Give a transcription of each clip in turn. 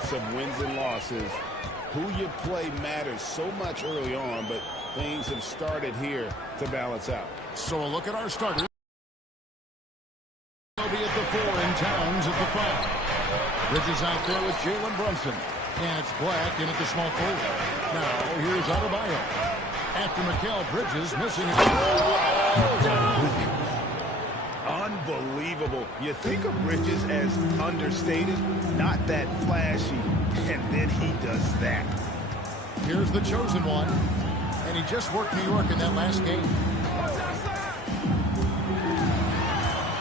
midst of wins and losses, who you play matters so much early on, but things have started here to balance out. So a look at our starters. They'll be at the 4 and Towns at the 5. Bridges out there with Jalen Brunson. And it's Black in at the small forward. Now here's Adebayo. After Mikal Bridges missing it. Unbelievable. You think of Bridges as understated, not that flashy, and then he does that. Here's the chosen one. And he just worked New York in that last game.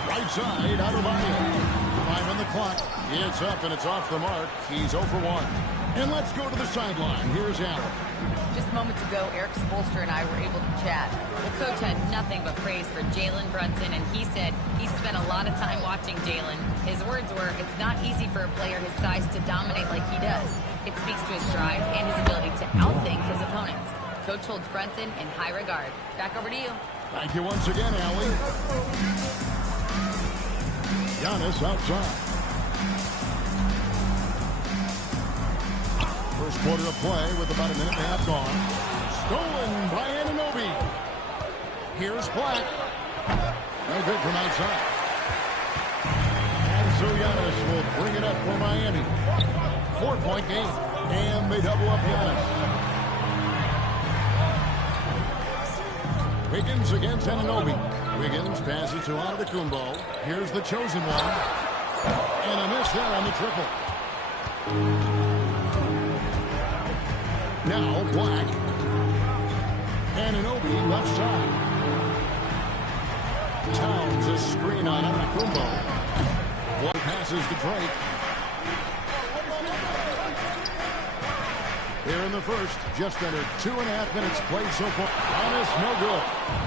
Right side, Adebayo. 5 on the clock. It's up and it's off the mark. He's 0 for 1. And let's go to the sideline. Here's Allen. Just moments ago, Eric Spoelstra and I were able to chat. The coach had nothing but praise for Jalen Brunson, and he said he spent a lot of time watching Jalen. His words were, it's not easy for a player his size to dominate like he does. It speaks to his drive and his ability to outthink his opponents. Coach holds Brunson in high regard. Back over to you. Thank you once again, Allie. Giannis outside. First quarter of play with about a minute and a half gone. Stolen by Anunoby. Here's Black. No good from outside. And so Giannis will bring it up for Miami. 4-point game. And they double up Giannis. Wiggins against Anunoby. Wiggins passes to Antetokounmpo. Here's the chosen one. And a miss there on the triple. Now Black. Anunoby left side. Towns a screen on Antetokounmpo. One passes to Drake. Here in the first, just under 2.5 minutes played so far. Giannis, no good.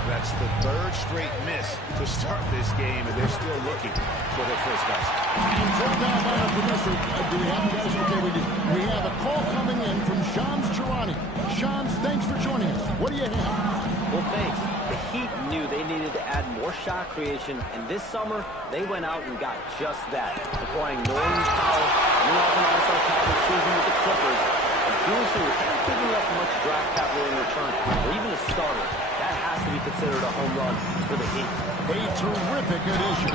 That's the third straight miss to start this game, and they're still looking for their first basket. And thrown down by our producer. Do we have guys? Okay, we do. We have a call coming in from Shams Charania. Shams, thanks for joining us. What do you have? Well, thanks. The Heat knew they needed to add more shot creation, and this summer, they went out and got just that, acquiring Norton Powell, coming off an all-star caliber season with the Clippers, and doing so without giving up much draft capital in return, or even a starter. That has to be considered a home run for the Heat. A terrific addition.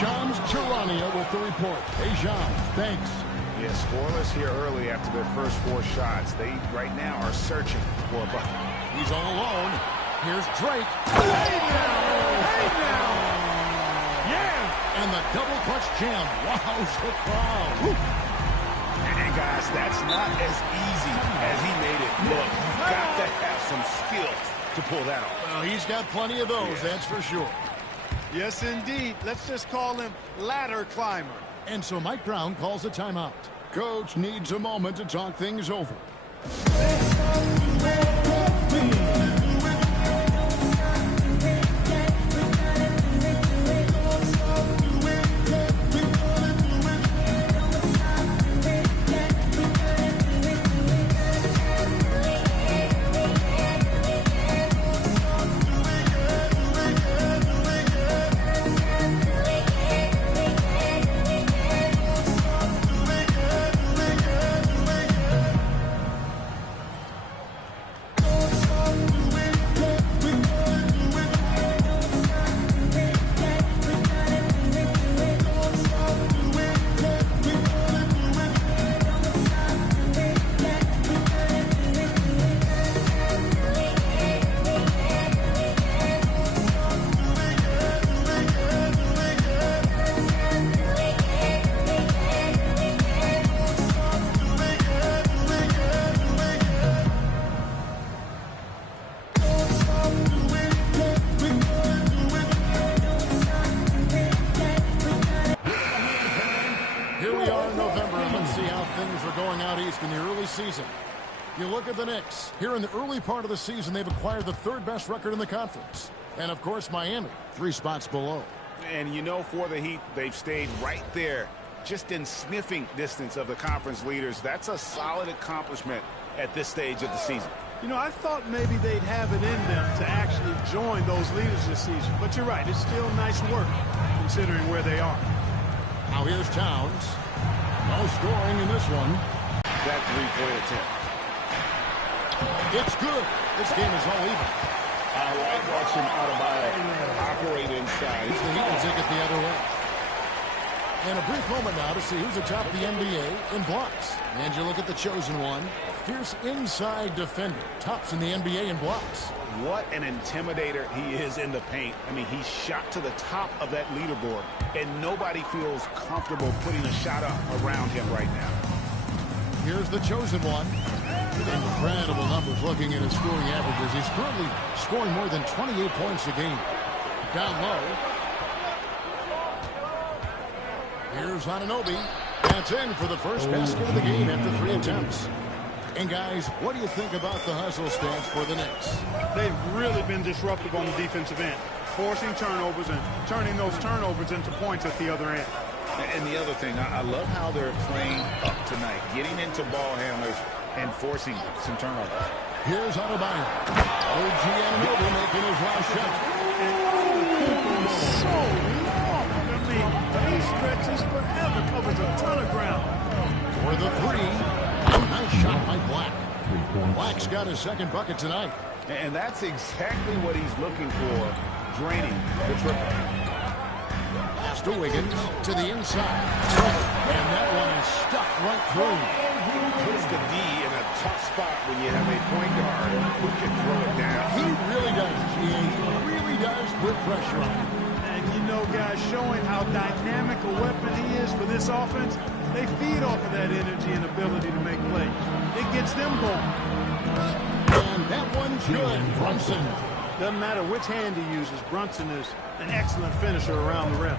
Shams Charania with the report. Hey, Shams, thanks. Yeah, scoreless here early after their first 4 shots. They, right now, are searching for a bucket. He's all alone. Here's Drake. Hey now! Yeah! And the double clutch jam. Wows the crowd. Woo. And guys, that's not as easy as he made it look. You've got to have some skills to pull that off. Well, he's got plenty of those, that's for sure. Yes, indeed. Let's just call him ladder climber. And so Mike Brown calls a timeout. Coach needs a moment to talk things over. Season. You look at the Knicks. Here in the early part of the season, they've acquired the 3rd best record in the conference. And, of course, Miami, 3 spots below. And, you know, for the Heat, they've stayed right there, just in sniffing distance of the conference leaders. That's a solid accomplishment at this stage of the season. You know, I thought maybe they'd have it in them to actually join those leaders this season. But you're right, it's still nice work, considering where they are. Now here's Towns. No scoring in this one. That three-point attempt. It's good. This game is all even. I like watching Adebayo operate inside. He's the Heat will take it the other way. And a brief moment now to see who's atop the NBA in blocks. And you look at the chosen one. A fierce inside defender. Tops in the NBA in blocks. What an intimidator he is in the paint. I mean, he's shot to the top of that leaderboard, and nobody feels comfortable putting a shot up around him right now. Here's the chosen one. Incredible numbers looking at his scoring averages. He's currently scoring more than 28 points a game. Down low. Here's Anunoby. That's in for the first basket of the game after 3 attempts. And guys, what do you think about the hustle stance for the Knicks? They've really been disruptive on the defensive end, forcing turnovers and turning those turnovers into points at the other end. And the other thing, I love how they're playing up tonight, getting into ball handlers and forcing some turnovers. Here's Adebayo. OG Anunoby making his last shot. And so long. I mean, he stretches forever, covers a ton of ground. For the 3. Nice shot by Black. Black's got his second bucket tonight. And that's exactly what he's looking for, draining the triple. Pass to Wiggins to the inside. And that one is stuck right through. Puts the D in a tough spot when you have a point guard who can throw it down. He really does, He really does put pressure on him. And you know, guys, showing how dynamic a weapon he is for this offense, they feed off of that energy and ability to make plays. It gets them going. And that one's good. Brunson. Doesn't matter which hand he uses, Brunson is an excellent finisher around the rim.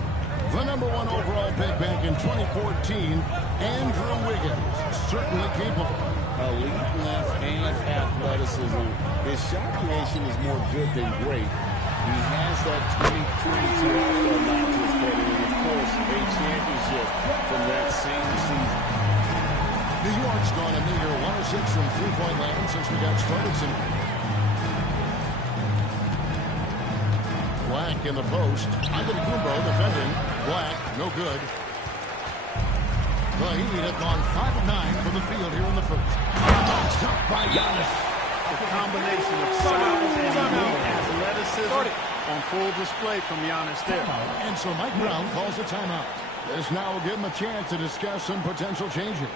The number 1 overall pick back in 2014, Andrew Wiggins. Certainly capable. Elite length and athleticism. His shot creation is more good than great. He has that 2022 All-Star nod to his credit, and of course, a championship from that same season. New York's gone a meager 1 of 6 from three-point land since we got started tonight. Black in the post. Antetokounmpo defending. Black, no good. The Heat have gone 5 of 9 from the field here in the first. Stopped by Giannis. The combination of size and athleticism on full display from Giannis there. And so Mike Brown calls a timeout. This now will give him a chance to discuss some potential changes.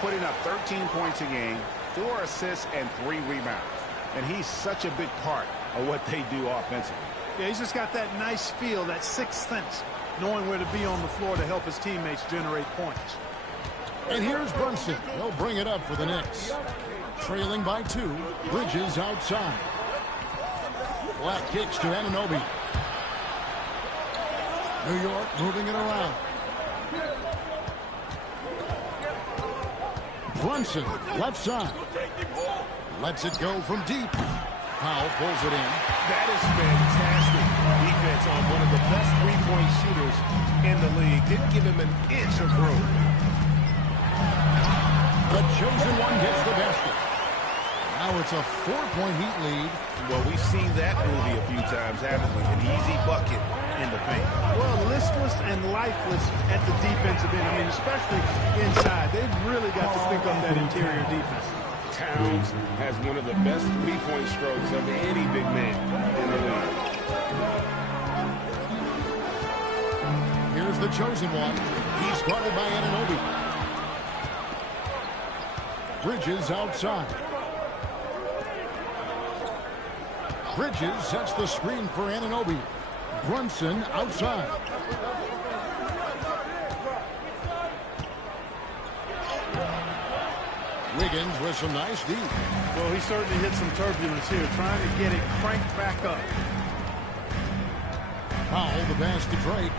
Putting up 13 points a game, 4 assists, and 3 rebounds. And he's such a big part of what they do offensively. Yeah, he's just got that nice feel, that sixth sense, knowing where to be on the floor to help his teammates generate points. And here's Brunson. He'll bring it up for the Knicks. Trailing by 2. Bridges outside. Black kicks to Anunoby. New York moving it around. Brunson, left side. Lets it go from deep. Powell pulls it in. That is fantastic defense on one of the best three-point shooters in the league. Didn't give him an inch of room. The chosen one gets the basket. Now it's a 4-point Heat lead. Well, we've seen that movie a few times, haven't we? An easy bucket in the paint. Well, listless and lifeless at the defensive end. I mean, especially inside. They've really got to pick up that interior defense. Towns has one of the best three-point strokes of any big man in the league. Here's the chosen one. He's guarded by Anunoby. Bridges outside. Bridges sets the screen for Anunoby. Brunson outside. Wiggins with some nice deep. Well, he certainly hit some turbulence here, trying to get it cranked back up. Powell the pass to Drake.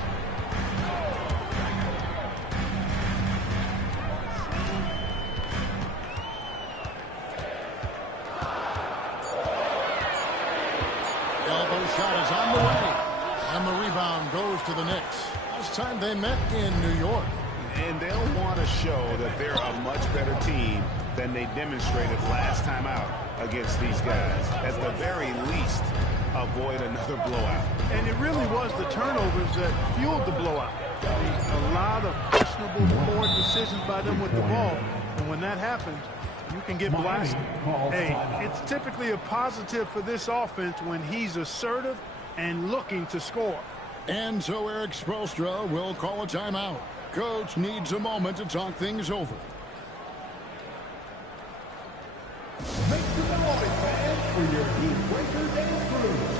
Elbow shot is on the way. And the rebound goes to the Knicks. Last time they met in New York. And they'll want to show that they're a much better team than they demonstrated last time out against these guys. At the very least, avoid another blowout. And it really was the turnovers that fueled the blowout. A lot of questionable, poor decisions by them with the ball. And when that happens, you can get blasted. Hey, it's typically a positive for this offense when he's assertive and looking to score. And so Eric Spoelstra will call a timeout. Coach needs a moment to talk things over. Make some noise, fans, for your Heat Breaker dance crew.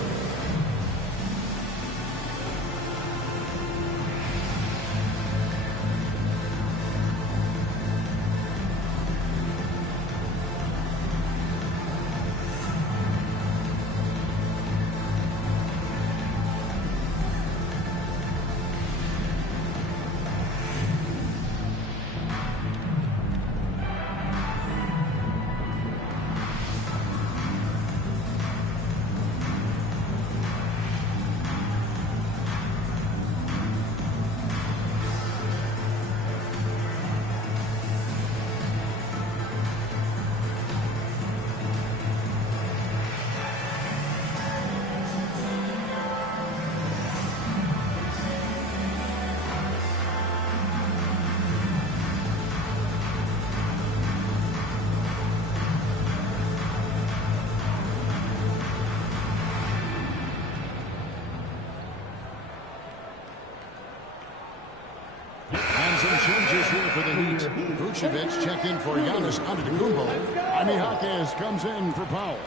Changes here for the Heat. Vucevic checked in for Giannis Antetokounmpo. Jaime Jaquez comes in for Powell.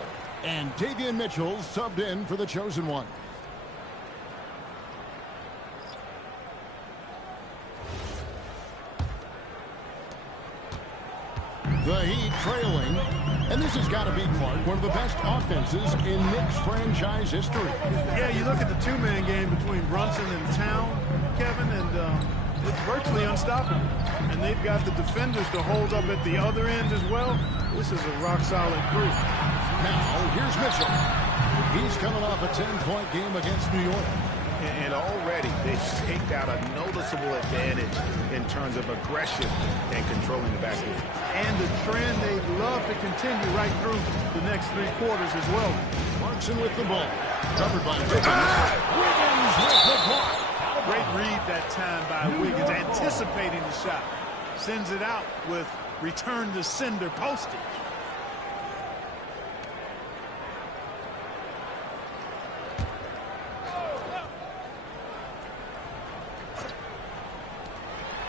And Davion Mitchell subbed in for the chosen one. The Heat trailing. And this has got to be, Clark, one of the best offenses in Knicks franchise history. Yeah, you look at the two-man game between Brunson and Town, Kevin, and it's virtually unstoppable. And they've got the defenders to hold up at the other end as well. This is a rock-solid group. Now, here's Mitchell. He's coming off a 10-point game against New York. And already they've staked out a noticeable advantage in terms of aggression and controlling the backcourt. And the trend they'd love to continue right through the next three quarters as well. Clarkson with the ball. Covered by Wiggins. Wiggins with the block. Great read that time by Wiggins, anticipating the shot. Sends it out with return to sender postage.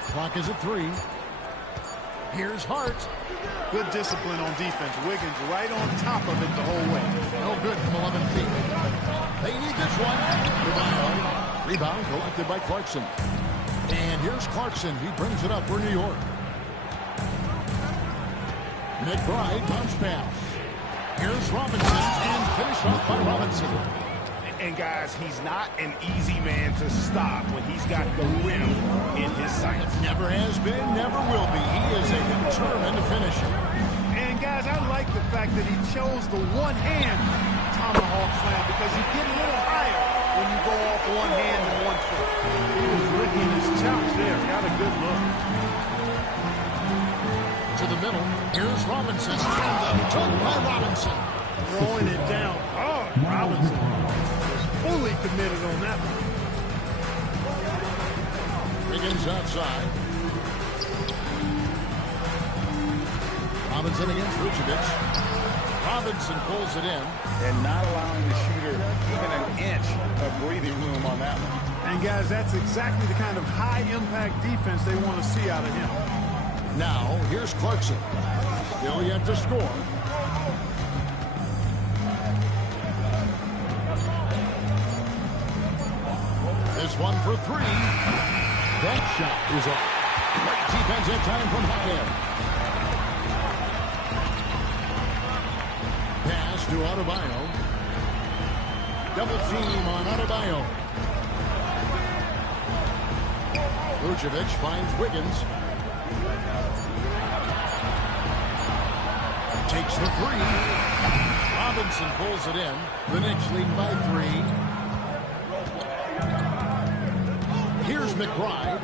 Clock is at 3. Here's Hart. Good discipline on defense. Wiggins right on top of it the whole way. No good from 11 feet. They need this one. Rebound collected by Clarkson. And here's Clarkson. He brings it up for New York. McBride bounce pass. Here's Robinson and finish off by Robinson. And guys, he's not an easy man to stop when he's got the rim in his sights. Never has been, never will be. He is a determined finisher. And guys, I like the fact that he chose the one-hand tomahawk slam because you get a little higher when you go off one hand and one foot. He was licking his chops there. Got a good look. To the middle. Here's Robinson. And the dunk by Robinson. Throwing it down hard. Robinson was fully committed on that one. Wiggins outside. Robinson against Vucevic. Robinson pulls it in. And not allowing the shooter even an inch of breathing room on that one. And, guys, that's exactly the kind of high-impact defense they want to see out of him. Now, here's Clarkson. Still yet to score. This one for three. That shot is off. Great defensive time from Hackett. Pass to Adebayo. Double team on Adebayo. Vucevic finds Wiggins. Takes the three. Robinson pulls it in. The Knicks lead by 3. Here's McBride.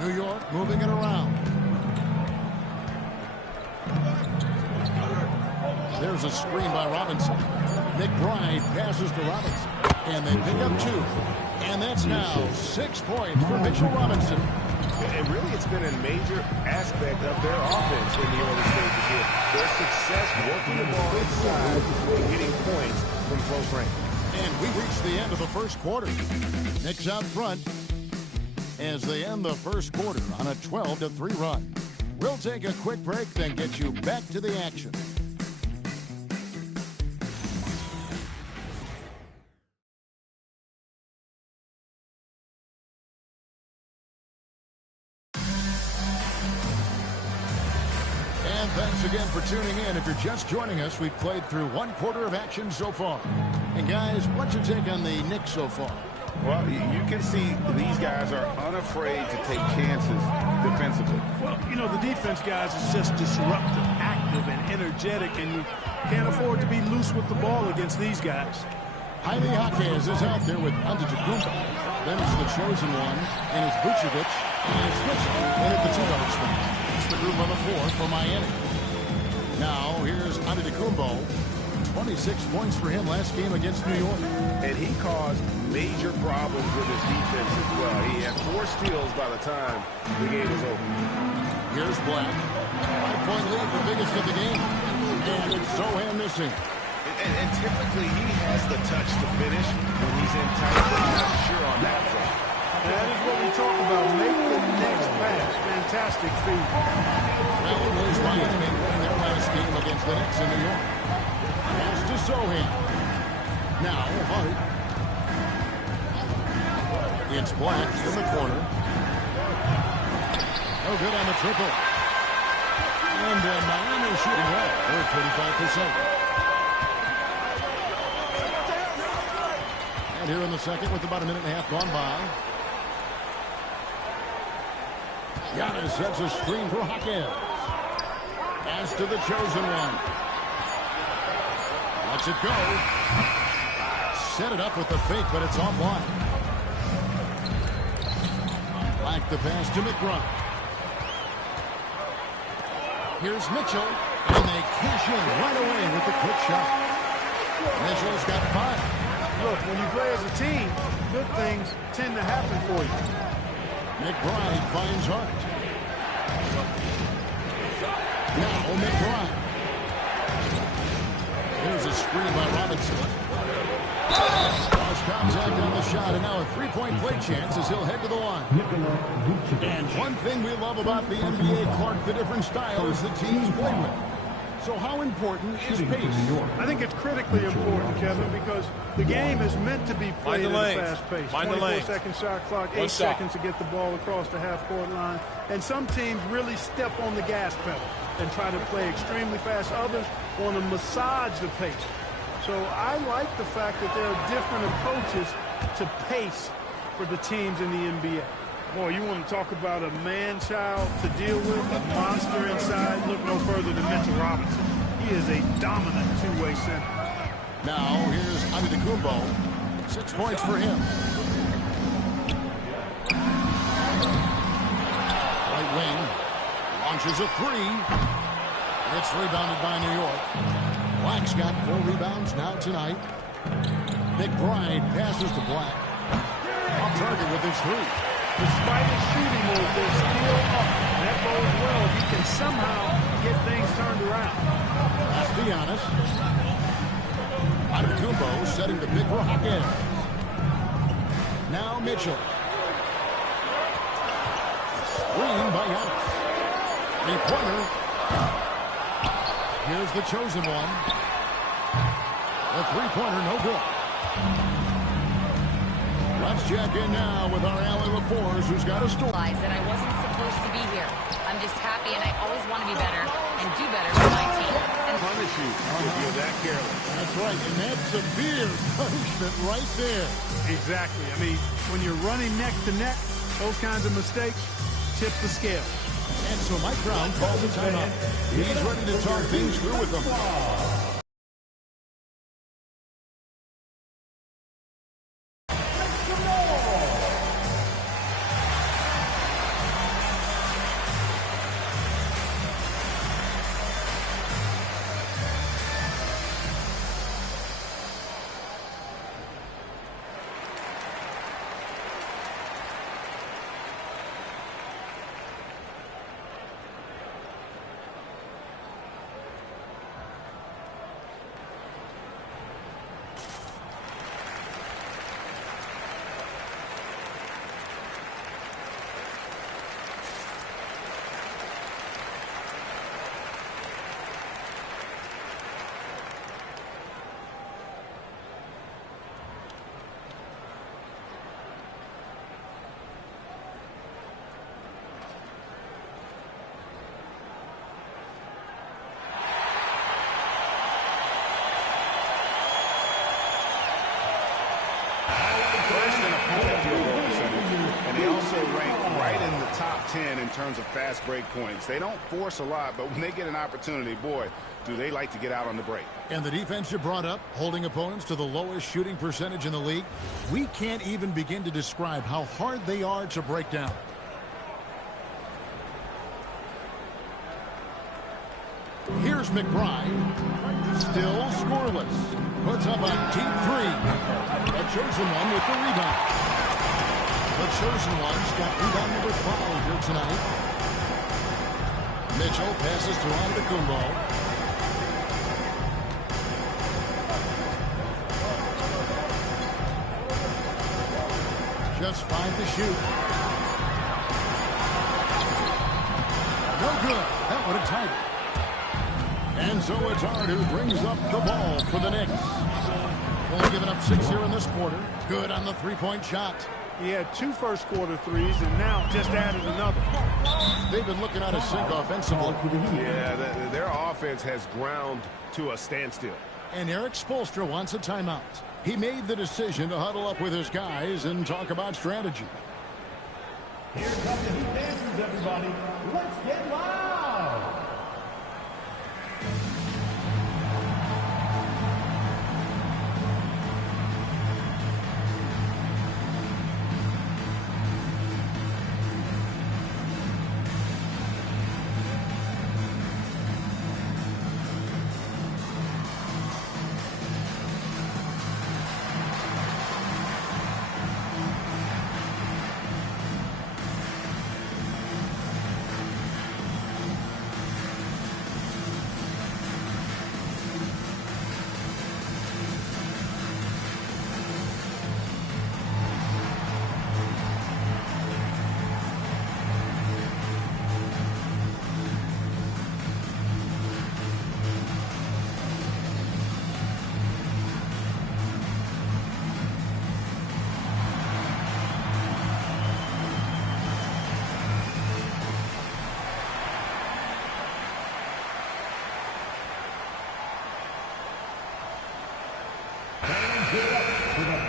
New York moving it around. There's a screen by Robinson. McBride passes to Robinson. And they pick up 2. And that's now 6 points for Mitchell Robinson. And really, it's been a major aspect of their offense in the early stages here. Their success working the ball inside and getting points from close range. And we reach the end of the first quarter. Knicks out front as they end the first quarter on a 12-3 run. We'll take a quick break, then get you back to the action. Thanks again for tuning in. If you're just joining us, we've played through 1 quarter of action so far. And guys, what's your take on the Knicks so far? Well, you can see these guys are unafraid to take chances defensively. Well, you know, the defense, guys, is just disruptive, active, and energetic, and you can't afford to be loose with the ball against these guys. Jaime Jaquez is out there with Antetokounmpo. Then it's the chosen one, and it's Vucevic, and it's Mitchell in at the 2-guard spot. It's the group on the floor for Miami. Now, here's Antetokounmpo. 26 points for him last game against New York. And he caused major problems with his defense as well. He had 4 steals by the time the game was over. Here's Black. 5-point lead, the biggest of the game. And it's Sohan missing. And typically he has the touch to finish when he's in tight, but I'm not sure on that front. That is what we talk about. Make the next pass. Fantastic feed. Well, it was Miami winning their last game against the Knicks in New York. Pass to Sohan. Now, Hart. It's Black in the corner. No good on the triple. And Miami shooting well. They're 45%. And here in the second with about a minute and a half gone by. Giannis sets a screen for Hawkins. Pass to the chosen one. Lets it go. Set it up with the fake, but it's offline. Like the pass to McBride. Here's Mitchell, and they cash in right away with the quick shot. Mitchell's got 5. Look, when you play as a team, good things tend to happen for you. McBride finds Hart. Now McBride. Here's a screen by Robinson. Lost contact on the shot, and now a 3-point play chance as he'll head to the line. And one thing we love about the NBA, Clark, the different styles the teams play with. So how important is pace? I think it's critically important, Kevin, because the game is meant to be played at a fast pace. 24-second shot clock, 8 seconds to get the ball across the half-court line. And some teams really step on the gas pedal and try to play extremely fast. Others want to massage the pace. So I like the fact that there are different approaches to pace for the teams in the NBA. Boy, you want to talk about a man-child to deal with, a monster inside. Look no further than Mitchell Robinson. He is a dominant two-way center. Now, here's Antetokounmpo. 6 points for him. Right wing. Launches a 3. It's rebounded by New York. Black's got 4 rebounds now tonight. McBride passes to Black. target with his three. Despite his shooting moves, they're still up. That bodes well if he can somehow get things turned around. That's Giannis. Antetokounmpo setting the big rock in. Now Mitchell. Screen by Giannis. Three-pointer. Here's the chosen one. The three-pointer, no good. Let's check in now with our Allie LaForce, who's got a story. That I wasn't supposed to be here. I'm just happy, and I always want to be better and do better for my team. And Punish you if you're that careless. That's right, and that's severe punishment right there. Exactly. I mean, when you're running neck to neck, those kinds of mistakes tip the scale. And so Mike Brown calls a timeout. He's ready to talk things through with them. First in opponent field goal percentage, and they also rank right in the top 10 in terms of fast break points. They don't force a lot, but when they get an opportunity, boy, do they like to get out on the break. And the defense you brought up, holding opponents to the lowest shooting percentage in the league, we can't even begin to describe how hard they are to break down. Here's McBride. Still scoreless. Puts up a deep three. The chosen one with the rebound. The chosen one's got rebound number 5 here tonight. Mitchell passes to Antetokounmpo. Just 5 to shoot. No good. That would have tied it. And so it's Hart who brings up the ball for the Knicks. Only giving up 6 here in this quarter. Good on the three-point shot. He had 2 first-quarter threes and now just added another. They've been looking out of sync offensively. Yeah, their offense has ground to a standstill. And Eric Spoelstra wants a timeout. He made the decision to huddle up with his guys and talk about strategy. Here come the Heat dancers, everybody. Let's get loud.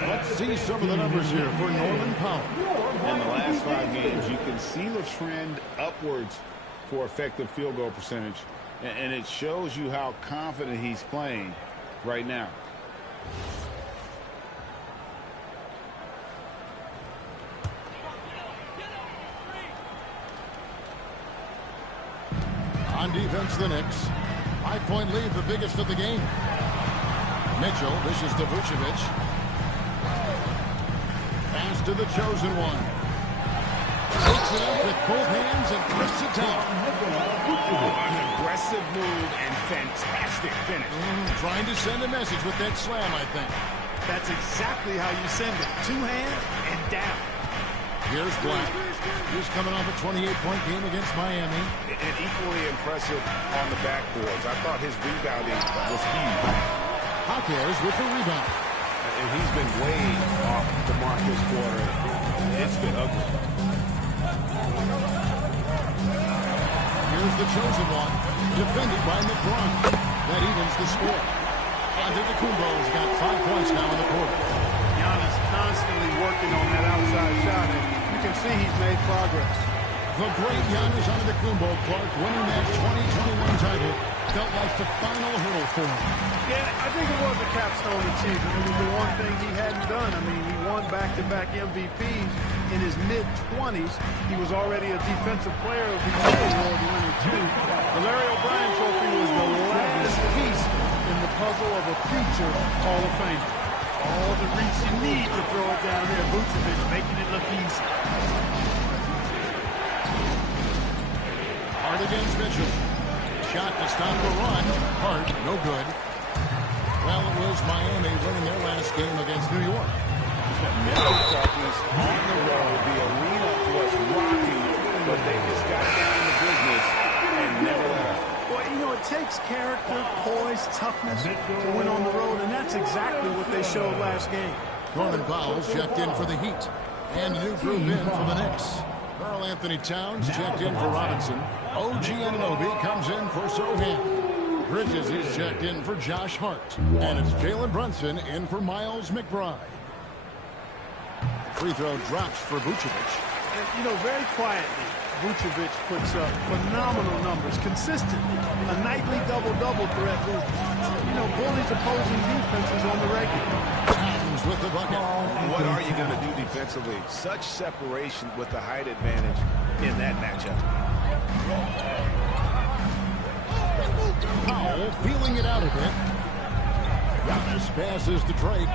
Let's see some of the numbers here for Norman Powell. In the last 5 games, you can see the trend upwards for effective field goal percentage, and it shows you how confident he's playing right now. On defense, the Knicks. 5-point lead, the biggest of the game. Mitchell, this is to Vucevic. Pass to the chosen one. Takes it up with both hands and lifts it down. An aggressive move and fantastic finish. Trying to send a message with that slam, I think. That's exactly how you send it. 2 hands and down. Here's Black. He's coming off a 28-point game against Miami. And equally impressive on the backboards. I thought his rebounding was huge. Jaquez with the rebound. And he's been way off the mark this quarter. It's been ugly. Here's the chosen one. Defended by McBride. That evens the score. Antetokounmpo's got 5 points now in the quarter. Giannis constantly working on that outside shot, and you can see he's made progress. The great Giannis Antetokounmpo, Clark, winning that 2021 title felt like the final hurdle for him. Yeah, I think it was a capstone achievement. It was the one thing he hadn't done. I mean, he won back-to-back MVPs in his mid-20s. He was already a Defensive Player of the Year award winner, too. The Larry O'Brien Trophy was the last piece in the puzzle of a future Hall of Famer. All the reach you need to throw it down there. Vucevic making it look easy. Hart against Mitchell. Shot to stop the run. Hart, no good. Well, it was Miami winning their last game against New York. The mental toughness on the road. The arena was rocking, but they just got down to business and never let up. Well, you know, it takes character, poise, toughness to win on the road, and that's exactly what they showed last game. Norman Powell's checked in for the Heat. And a new group in for the Knicks. Karl Anthony Towns checked in for Robinson. OG Anunoby comes in for Sohan. Bridges is checked in for Josh Hart. And it's Jalen Brunson in for Miles McBride. The free throw drops for Vucevic. And, you know, very quietly, Vucevic puts up phenomenal numbers consistently. A nightly double-double threat who, you know, bullies opposing defenses on the regular. Towns with the bucket. What are you going to do defensively? Such separation with the height advantage in that matchup. Powell feeling it out a bit. Giannis passes to Drake.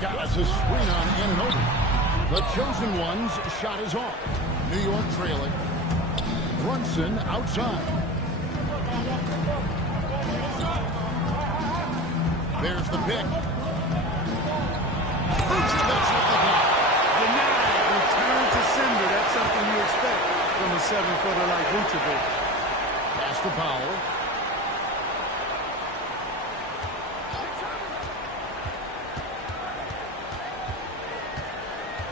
Giannis a screen on Anunoby. The chosen one's shot is off. New York trailing. Brunson outside. There's the pick. Vucevic with the block. Denied. Return to sender. That's something you expect from a 7-footer like Vucevic. Pass to Powell.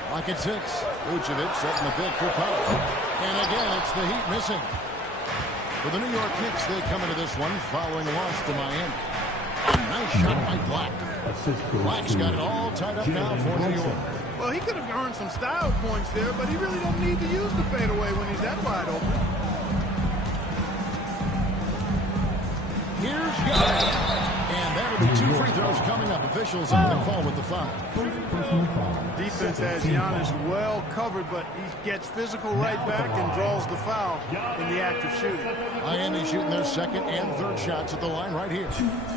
Clock at 6. Vucevic setting the pick for Powell. And again, it's the Heat missing. For the New York Knicks, they come into this one following a loss to Miami. A nice shot by Black. Black's got it all tied up now for New York. Well, he could have earned some style points there, but he really don't need to use the fadeaway when he's that wide open. Here's Giannis. And that'll be 2 free throws coming up. Officials on the call with the foul. Defense has Giannis well covered, but he gets physical right back and draws the foul in the act of shooting. Miami shooting their second and third shots at the line right here.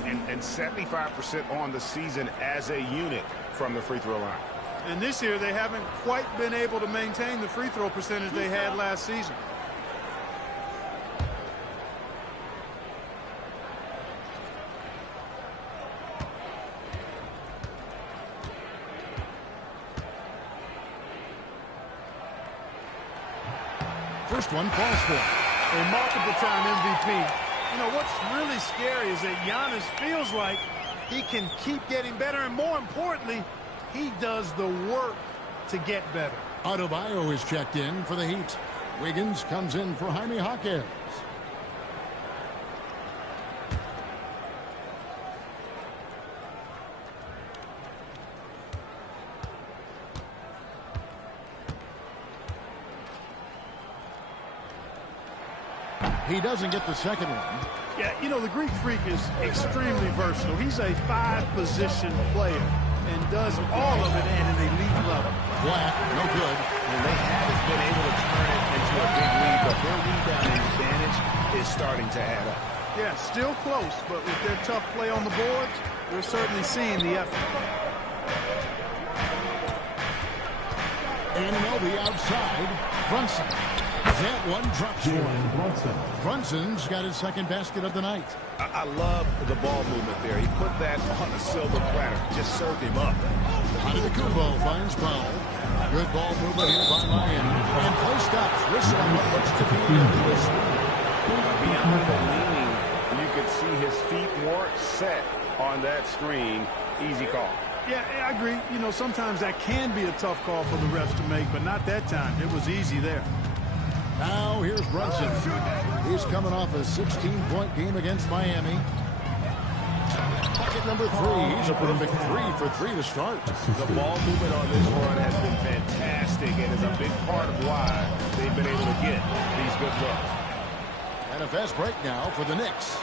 And 75% on the season as a unit from the free throw line. And this year, they haven't quite been able to maintain the free throw percentage they had last season. First one falls for him. A multiple-time MVP. You know, what's really scary is that Giannis feels like he can keep getting better, and more importantly, he does the work to get better. Adebayo is checked in for the Heat. Wiggins comes in for Jaime Jaquez. He doesn't get the second one. Yeah, you know, the Greek Freak is extremely versatile. He's a 5-position player and does all of it at an elite level. Black, no good. And they haven't been able to turn it into a big lead, but their rebounding advantage is starting to add up. Yeah, still close, but with their tough play on the boards, they're certainly seeing the effort. Anunoby outside. Brunson. That one drops one. Brunson's got his second basket of the night. I love the ball movement there. He put that on a silver platter. Just served him up. Antetokounmpo finds Powell. Good ball movement here by Miami. And play stops. Whistle on what looks to be a twist. Beyond the leaning, you could see his feet more set on that screen. Easy call. Yeah, I agree. You know, sometimes that can be a tough call for the refs to make, but not that time. It was easy there. Now here's Brunson. He's coming off a 16-point game against Miami. Bucket number 3. He's a perfect 3 for 3 to start. The ball movement on this run has been fantastic and is a big part of why they've been able to get these good looks. And a fast break now for the Knicks.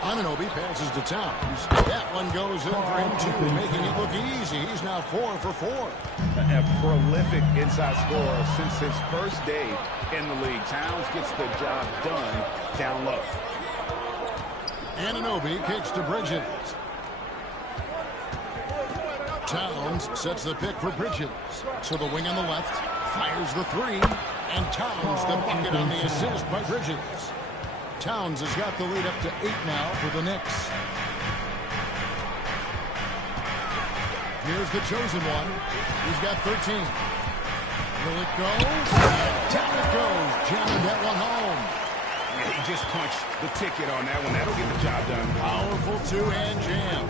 Anunoby passes to Towns. That one goes in for him too, making it look easy. He's now 4 for 4. A prolific inside scorer since his first day in the league. Towns gets the job done down low. Anunoby kicks to Bridges. Towns sets the pick for Bridges. To the wing on the left. Fires the 3. And Towns the bucket on the assist by Bridges. Towns has got the lead up to 8 now for the Knicks. Here's the chosen one. He's got 13. Will it go? Down it goes. Jamming that one home. Yeah, he just punched the ticket on that one. That'll get the job done. Powerful two-hand jam.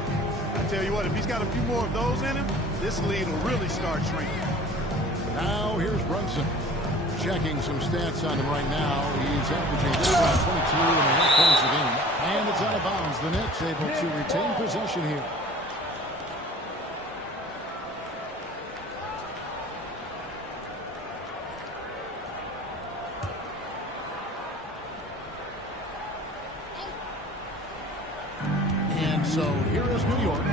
I tell you what, if he's got a few more of those in him, this lead will really start shrinking. Now here's Brunson. Checking some stats on him right now. He's averaging around 22.5 points a game. And it's out of bounds. The Knicks able to retain possession here. And so here is New York.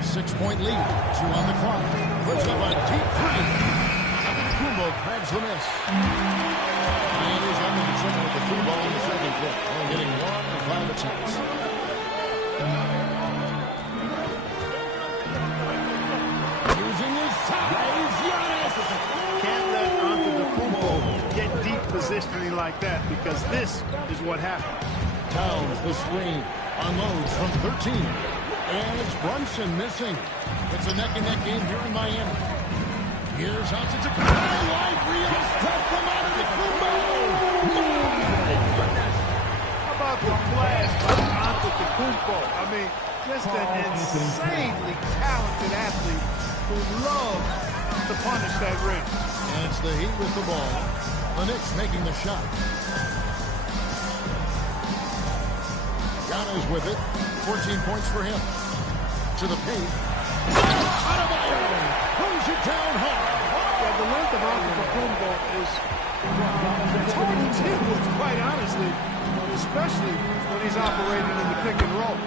6-point lead. 2 on the clock. Puts up a deep 3. Antetokounmpo grabs the miss. And he's under the trouble with the free ball in the second quarter. Only hitting 1 of 5 attempts. Using his size, Giannis. Can't let Antetokounmpo get deep positioning like that because this is what happens. Towns the screen. Unloads from 13. And it's Brunson missing. It's a neck-and-neck game here in Miami. Here's Antetokounmpo. Light real step from Antetokounmpo. How about the flash by Antetokounmpo? I mean, just an insanely talented athlete who loves to punish that rim. And it's the Heat with the ball. The Knicks making the shot. Giannis with it. 14 points for him. To the paint. Adebayo throws it down hard. Yeah, the length of Antetokounmpo is hard to deal with, quite honestly, especially when he's operating in the pick and roll.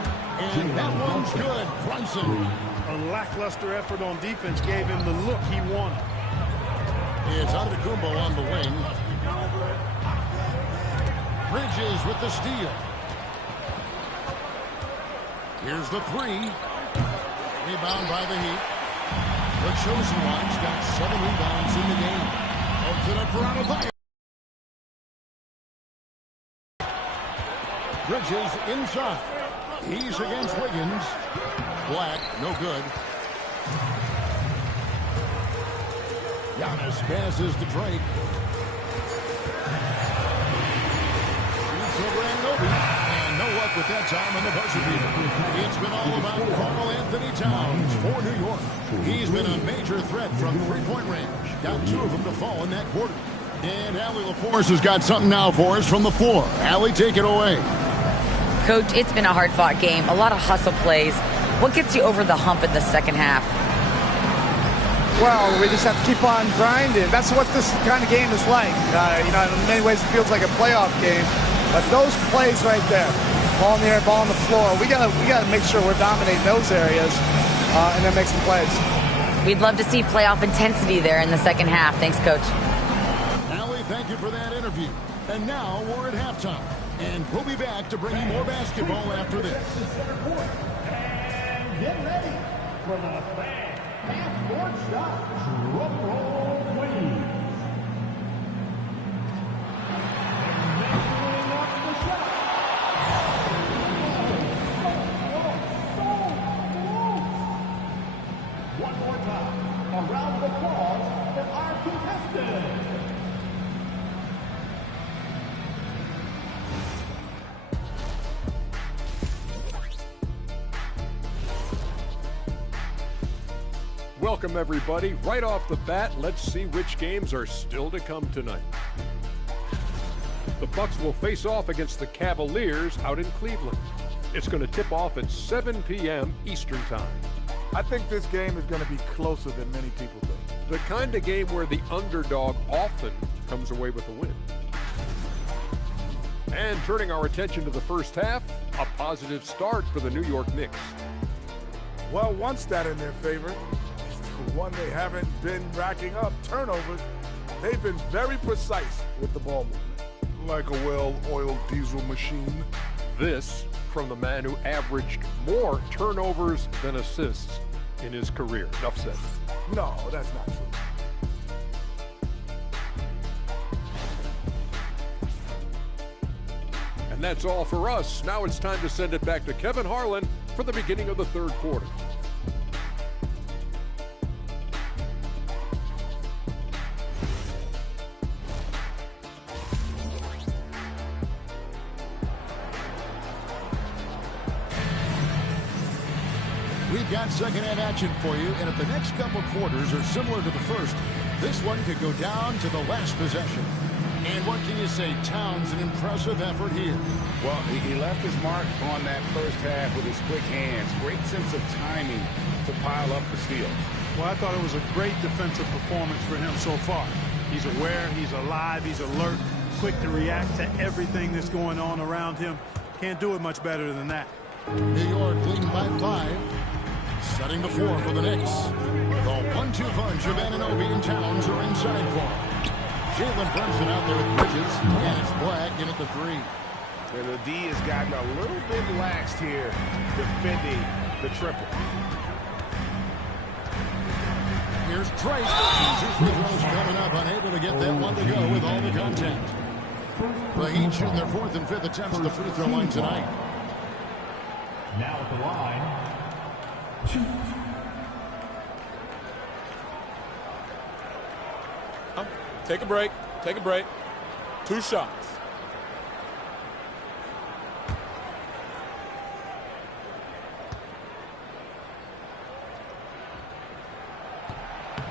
And that one's good. Brunson. A lackluster effort on defense gave him the look he wanted. It's Antetokounmpo on the wing. Bridges with the steal. Here's the 3. Rebound by the Heat. The chosen one's got 7 rebounds in the game. Opens it up for Adebayo. Bridges inside. He's against Wiggins. Black, no good. Giannis passes to Drake. Shoots over Anunoby. No luck with that time on the buzzer beater. It's been all about Karl Anthony Towns for New York. He's been a major threat from three-point range. Got 2 of them to fall in that quarter. And Allie LaForce has got something now for us from the floor. Allie, take it away. Coach, it's been a hard-fought game. A lot of hustle plays. What gets you over the hump in the second half? Well, we just have to keep on grinding. That's what this kind of game is like. You know, in many ways it feels like a playoff game. But those plays right there, ball in the air, ball on the floor, we gotta make sure we're dominating those areas and then make some plays. We'd love to see playoff intensity there in the second half. Thanks, Coach. Allie, thank you for that interview. And now we're at halftime. And we'll be back to bring you more basketball after this. And get ready for the fan half-court shot. Drum roll, please. Measuring up the shot. One more time. A round of applause for our contestants. Welcome, everybody. Right off the bat, let's see which games are still to come tonight. The Bucks will face off against the Cavaliers out in Cleveland. It's going to tip off at 7 p.m. Eastern Time. I think this game is going to be closer than many people think. The kind of game where the underdog often comes away with a win. And turning our attention to the first half, a positive start for the New York Knicks. Well, one stat in their favor is the one they haven't been racking up, turnovers. They've been very precise with the ball movement. Like a well-oiled diesel machine. This from the man who averaged more turnovers than assists in his career. Enough said. No, that's not true. And that's all for us. Now it's time to send it back to Kevin Harlan for the beginning of the third quarter. We've got second-half action for you, and if the next couple quarters are similar to the first, this one could go down to the last possession. And what can you say? Towns, an impressive effort here. Well, he left his mark on that first half with his quick hands. Great sense of timing to pile up the steals. Well, I thought it was a great defensive performance for him so far. He's aware, he's alive, he's alert, quick to react to everything that's going on around him. Can't do it much better than that. New York leading by 5. Setting the floor for the Knicks. The 1-2 punch of Anunoby and Towns are inside for him. Jalen Brunson out there with Bridges, and it's Black in at the 3. And the D has gotten a little bit laxed here, defending the triple. Here's Drake. Two free throws coming up, unable to get that one to go with all the contact. The Heat shooting their 4th and 5th attempts at the free throw line tonight. Now at the line, Take a break. Take a break. 2 shots.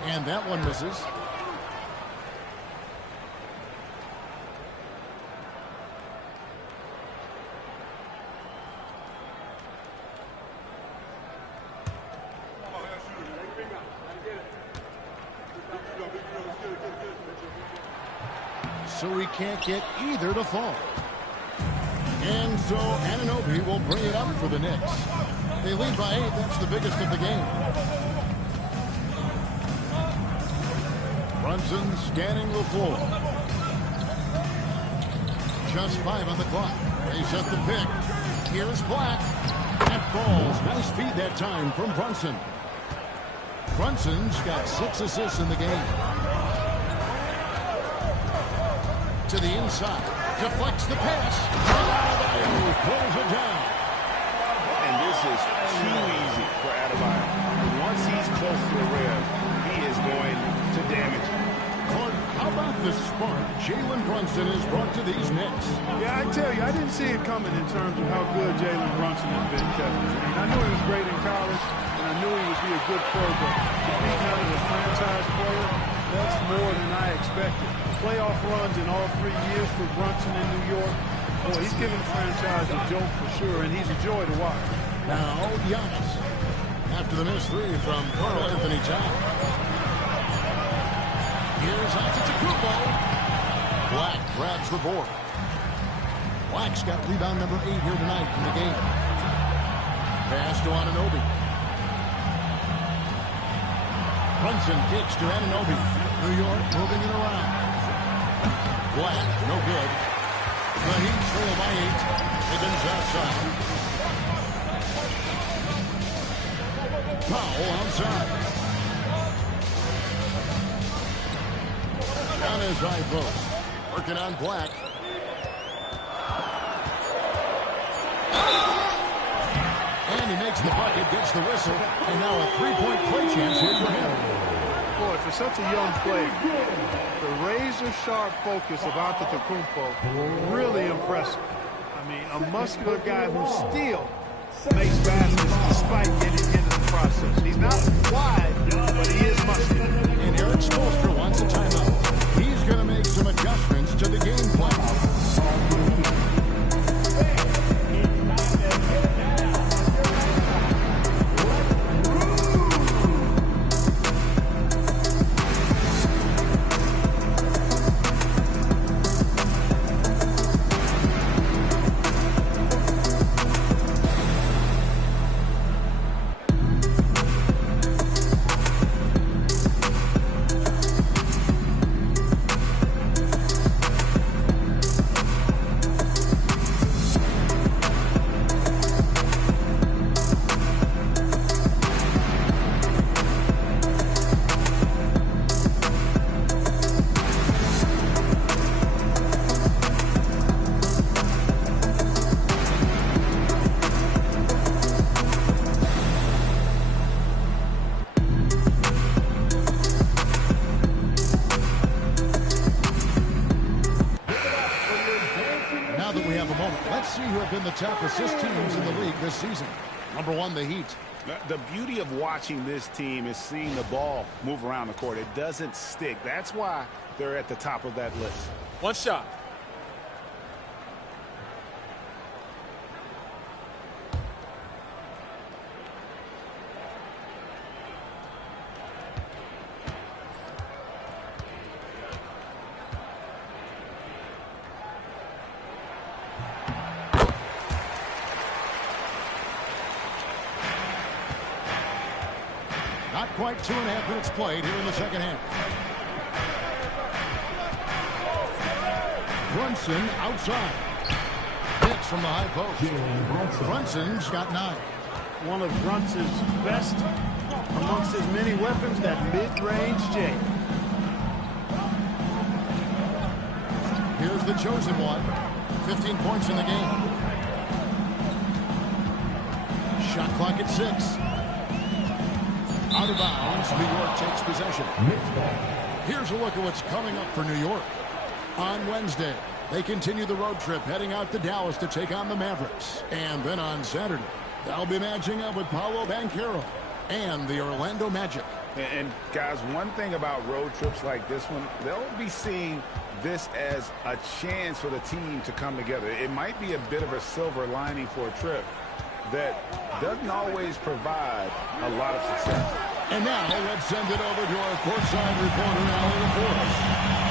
And that one misses. So he can't get either to fall. And so Anunoby will bring it up for the Knicks. They lead by 8. That's the biggest of the game. Brunson scanning the floor. Just 5 on the clock. They set the pick. Here's Black. That falls. Nice feed that time from Brunson. Brunson's got 6 assists in the game. To the inside. Deflects the pass. Adebayo pulls it down. And this is too easy for Adebayo. Once he's close to the rim, he is going to damage it. Clark, how about the spark Jalen Brunson has brought to these Knicks? Yeah, I tell you, I didn't see it coming in terms of how good Jalen Brunson has been, Kevin. I knew he was great in college, and I knew he would be a good pro, but to be kind of a franchise player, that's more than I expected. Playoff runs in all 3 years for Brunson in New York. Boy, he's giving the franchise a joke for sure, and he's a joy to watch. Now, Giannis. After the missed 3 from Karl Anthony Towns. Here's Antetokounmpo. Black grabs the board. Black's got rebound number 8 here tonight in the game. Pass to Anunoby. Brunson kicks to Anunoby. New York moving it around. Black, no good. The Heat trail by 8. Higgins outside. Powell outside. On his high post. Working on Black. And he makes the bucket, gets the whistle, and now a three-point play chance here for him. Boy, for such a young player, the razor-sharp focus of Antetokounmpo, really impressive. I mean, a muscular guy who still makes baskets despite getting hit in the process. He's not wide, but he is muscular. And Eric Spoelstra wants a timeout. He's going to make some adjustments to the game plan. The top assist teams in the league this season. Number one, the Heat. The beauty of watching this team is seeing the ball move around the court. It doesn't stick. That's why they're at the top of that list. One shot. Not quite 2.5 minutes played here in the second half. Brunson outside. Hits from the high post. Brunson's got 9. One of Brunson's best amongst his many weapons, that mid-range J. Here's the chosen one. 15 points in the game. Shot clock at 6. Out of bounds, New York takes possession. Here's a look at what's coming up for New York. On Wednesday, they continue the road trip heading out to Dallas to take on the Mavericks. And then on Saturday, they'll be matching up with Paolo Banchero and the Orlando Magic. And guys, one thing about road trips like this one, they'll be seeing this as a chance for the team to come together. It might be a bit of a silver lining for a trip that doesn't always provide a lot of success. And now let's send it over to our courtside reporter, Allie LaForce.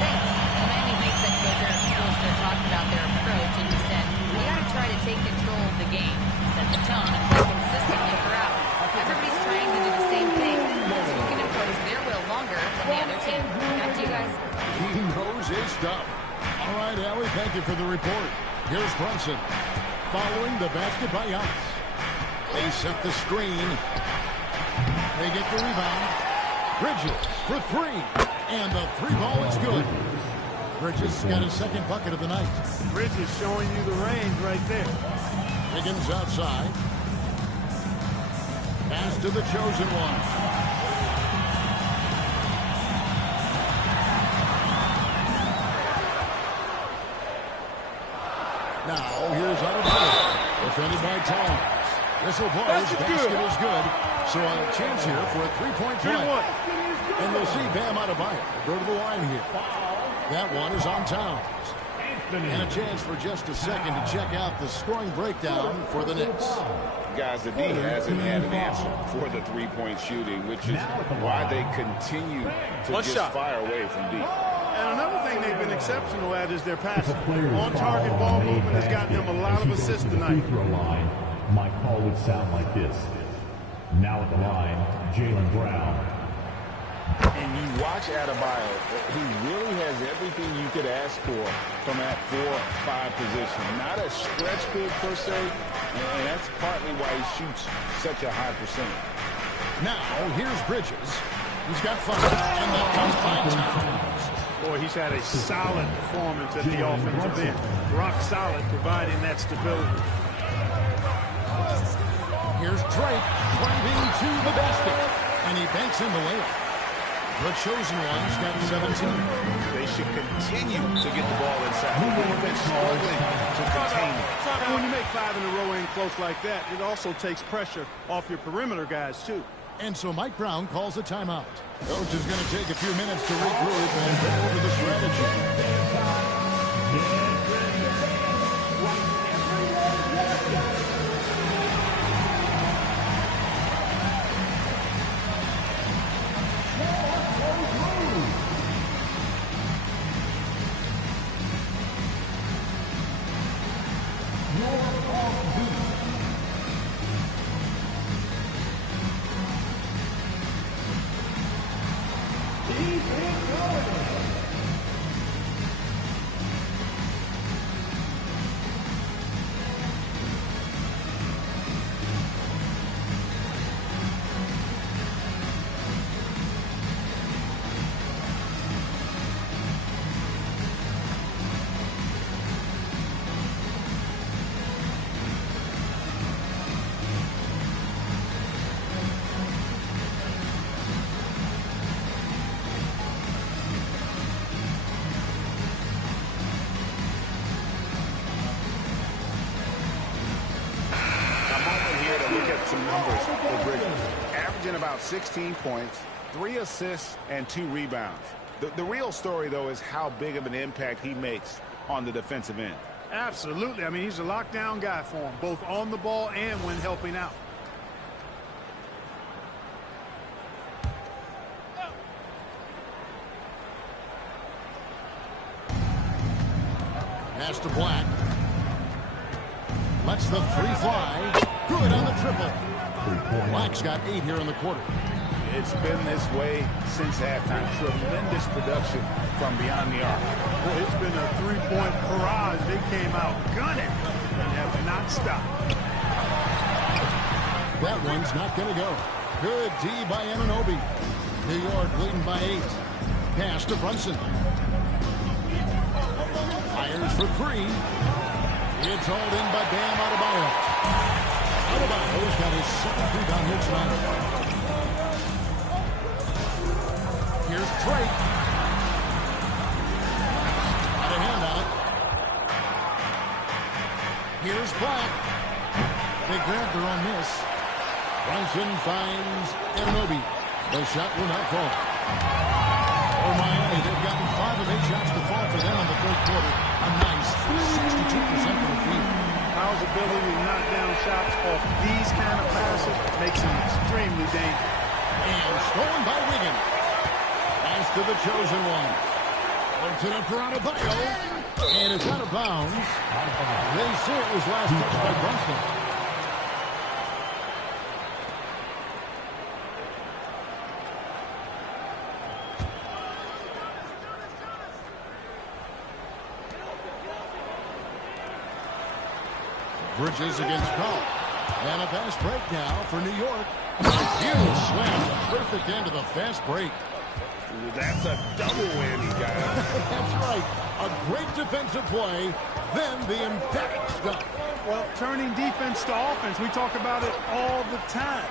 Thanks. The Miami Heat said Coach Eric Spoelstra talked about their approach, and he said, we got to try to take control of the game, set the tone, and play consistently throughout. Everybody's trying to do the same thing, so you can impose their will longer than the other team. Back to you guys. He knows his stuff. All right, Allie, thank you for the report. Here's Brunson. Following the basket by Giannis. They set the screen. They get the rebound. Bridges for 3. And the 3 ball is good. Bridges got his second bucket of the night. Bridges showing you the range right there. Higgins outside. Pass to the chosen one. Now here's Adebayo. Defended by Towns. Whistle blows. Basket is good. So a chance here for a 3-point play. And we'll see Bam Adebayo go to the line here. That one is on Towns. And a chance for just a second to check out the scoring breakdown for the Knicks. Guys, the D hasn't had an answer for the three-point shooting, which is why they continue to fire away from deep. And another thing they've been exceptional at is their passing. On-target ball movement has gotten them a lot of assists tonight. My call would sound like this. Now at the line, Jaylen Brown. And you watch Adebayo, he really has everything you could ask for from that 4-5 position. Not a stretch big per se, and that's partly why he shoots such a high percentage. Now, here's Bridges. He's got 5, and that comes by Towns. Boy, he's had a solid performance at the offensive end. Rock solid, providing that stability. Here's Drake driving to the basket, and he banks in the layup. The chosen one's got 17. They should continue to get the ball inside. The defense struggling to contain it. And when you make 5 in a row in close like that, it also takes pressure off your perimeter guys, too. And so Mike Brown calls a timeout. Coach is going to take a few minutes to regroup and go over the strategy. Some numbers for Bridges. Averaging about 16 points, 3 assists, and 2 rebounds. The real story, though, is how big of an impact he makes on the defensive end. Absolutely. I mean, he's a lockdown guy for him, both on the ball and when helping out. Pass to Black. Lets the three fly. Good on the triple. Black's got 8 here in the quarter. It's been this way since halftime. Tremendous production from beyond the arc. Well, it's been a three-point barrage. They came out gunning and have not stopped. That one's not going to go. Good D by Anunoby. New York leading by 8. Pass to Brunson. Fires for 3. It's hauled in by Bam Adebayo. Adebayo's got his 7th rebound here tonight. Here's Drake. Got a hand on it. Here's Black. They grabbed their own miss. Brunson finds Anunoby. The shot will not fall. For Miami, they've gotten 5 of 8 shots to fall for them in the third quarter. A nice 62% from the field. Powell's ability to knock down shots off these kind of passes makes him extremely dangerous. And stolen by Wiggin. Pass to the chosen one. Puts it up for Adebayo. And it's out of bounds. They say it was last touched by Brunson. Bridges against Powell. And a fast break now for New York. Huge slam. Perfect end of the fast break. That's a double whammy, guys. That's right. A great defensive play, then the emphatic stuff. Well, turning defense to offense, we talk about it all the time.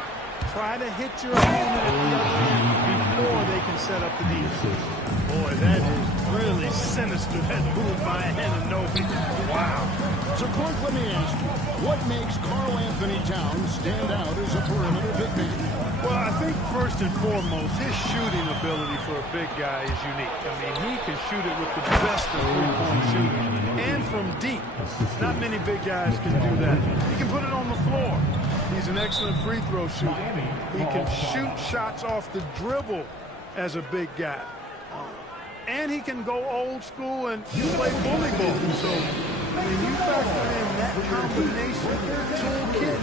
Try to hit your opponent at the other end before they can set up the defense. Boy, that is really sinister, that move by Anunoby. Wow. So, Clark, let me ask you, what makes Karl Anthony Towns stand out as a perimeter big man? Well, I think first and foremost, his shooting ability for a big guy is unique. I mean, he can shoot it with the best of three-point shooters and from deep. Not many big guys can do that. He can put it on the floor. He's an excellent free throw shooter. He can shoot shots off the dribble as a big guy. And he can go old school and play bully ball. So, when you factor in that combination toolkit,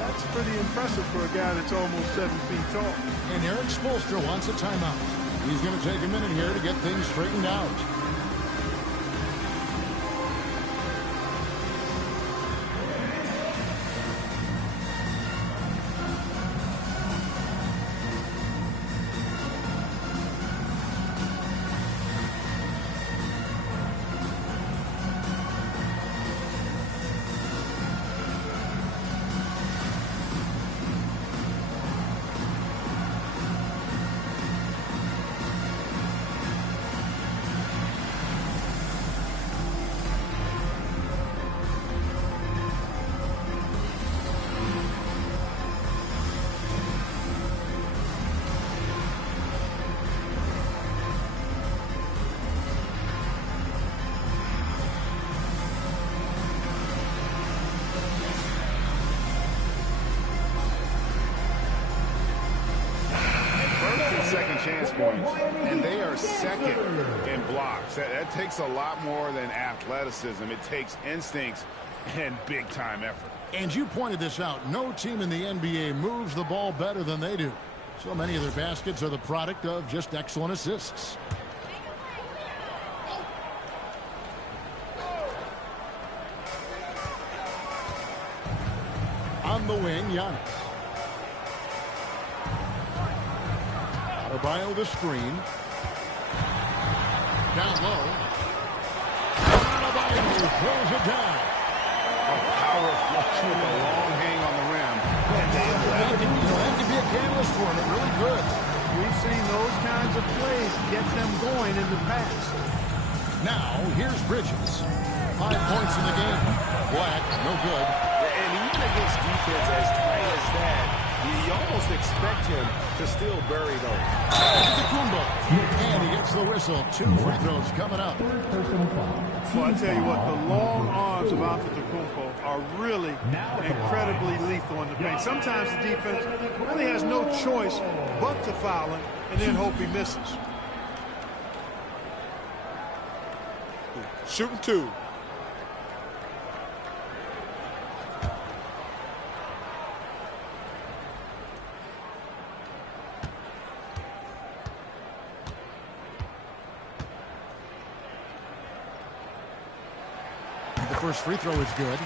that's pretty impressive for a guy that's almost 7 feet tall. And Eric Spoelstra wants a timeout. He's going to take a minute here to get things straightened out. points, and they are second in blocks. That takes a lot more than athleticism. It takes instincts and big-time effort. And you pointed this out. No team in the NBA moves the ball better than they do. So many of their baskets are the product of just excellent assists. On the wing, Giannis. Adebayo the screen. Down low. Adebayo throws it down. A power flush with a long hang on the rim. And that could be a catalyst for him. It really could. We've seen those kinds of plays get them going in the past. Now, here's Bridges. 5 points in the game. Black, no good. And even against defense as tight as that, you almost expect him to still bury those. Antetokounmpo. And he gets the whistle. 2 free throws coming up. Well, I tell you what, the long arms of Antetokounmpo are really incredibly lethal in the paint. Sometimes the defense really has no choice but to foul him and then hope he misses. Shooting 2. The first free throw is good.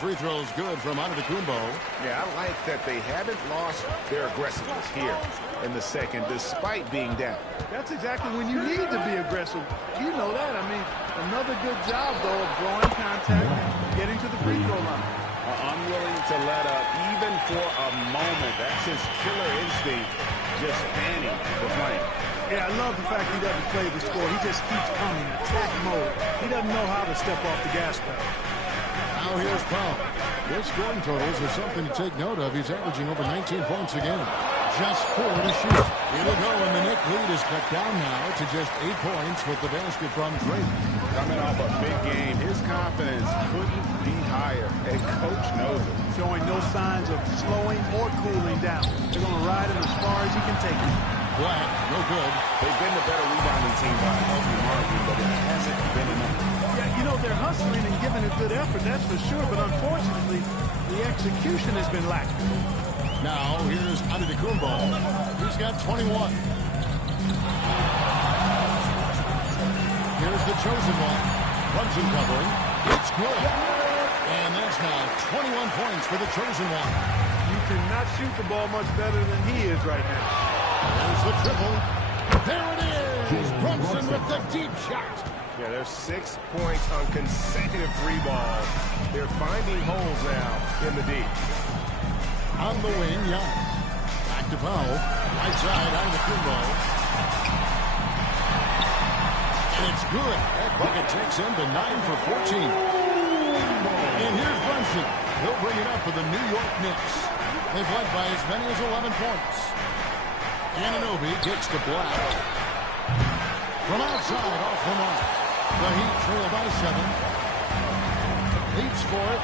Free throws good from Antetokounmpo. Yeah, I like that they haven't lost their aggressiveness here in the second, despite being down. That's exactly when you need to be aggressive. You know that. I mean, another good job, though, of drawing contact and getting to the free throw line. Unwilling to let up, even for a moment. That's his killer instinct, just fanning the flame. Yeah, I love the fact he doesn't play the score. He just keeps coming, attack mode. He doesn't know how to step off the gas pedal. Now here's Paul. His scoring totals are something to take note of. He's averaging over 19 points a game. Just 4 to shoot. It'll go, and the Knicks lead is cut down now to just 8 points with the basket from Drake. Coming off a big game, his confidence couldn't be higher, and Coach knows it. Showing no signs of slowing or cooling down. They're going to ride him as far as he can take him. Black, no good. They've been the better rebounding team by a healthy margin, but it hasn't been enough. You know, they're hustling and giving a good effort, that's for sure, but unfortunately, the execution has been lacking. Now, here's Antetokounmpo. He's got 21. Here's the chosen one. Brunson covering. It's good. And that's now 21 points for the chosen one. You cannot shoot the ball much better than he is right now. There's the triple. There it is. Brunson with the deep shot. Yeah, there's 6 points on consecutive 3 balls. They're finding holes now in the deep. On the wing, Giannis. Back to Powell. Right side, Antetokounmpo. And it's good. That bucket takes him to 9 for 14. And here's Brunson. He'll bring it up for the New York Knicks. They've led by as many as 11 points. Anunoby gets to Black. From outside, off the mark. The Heat trail by 7. Leaps for it.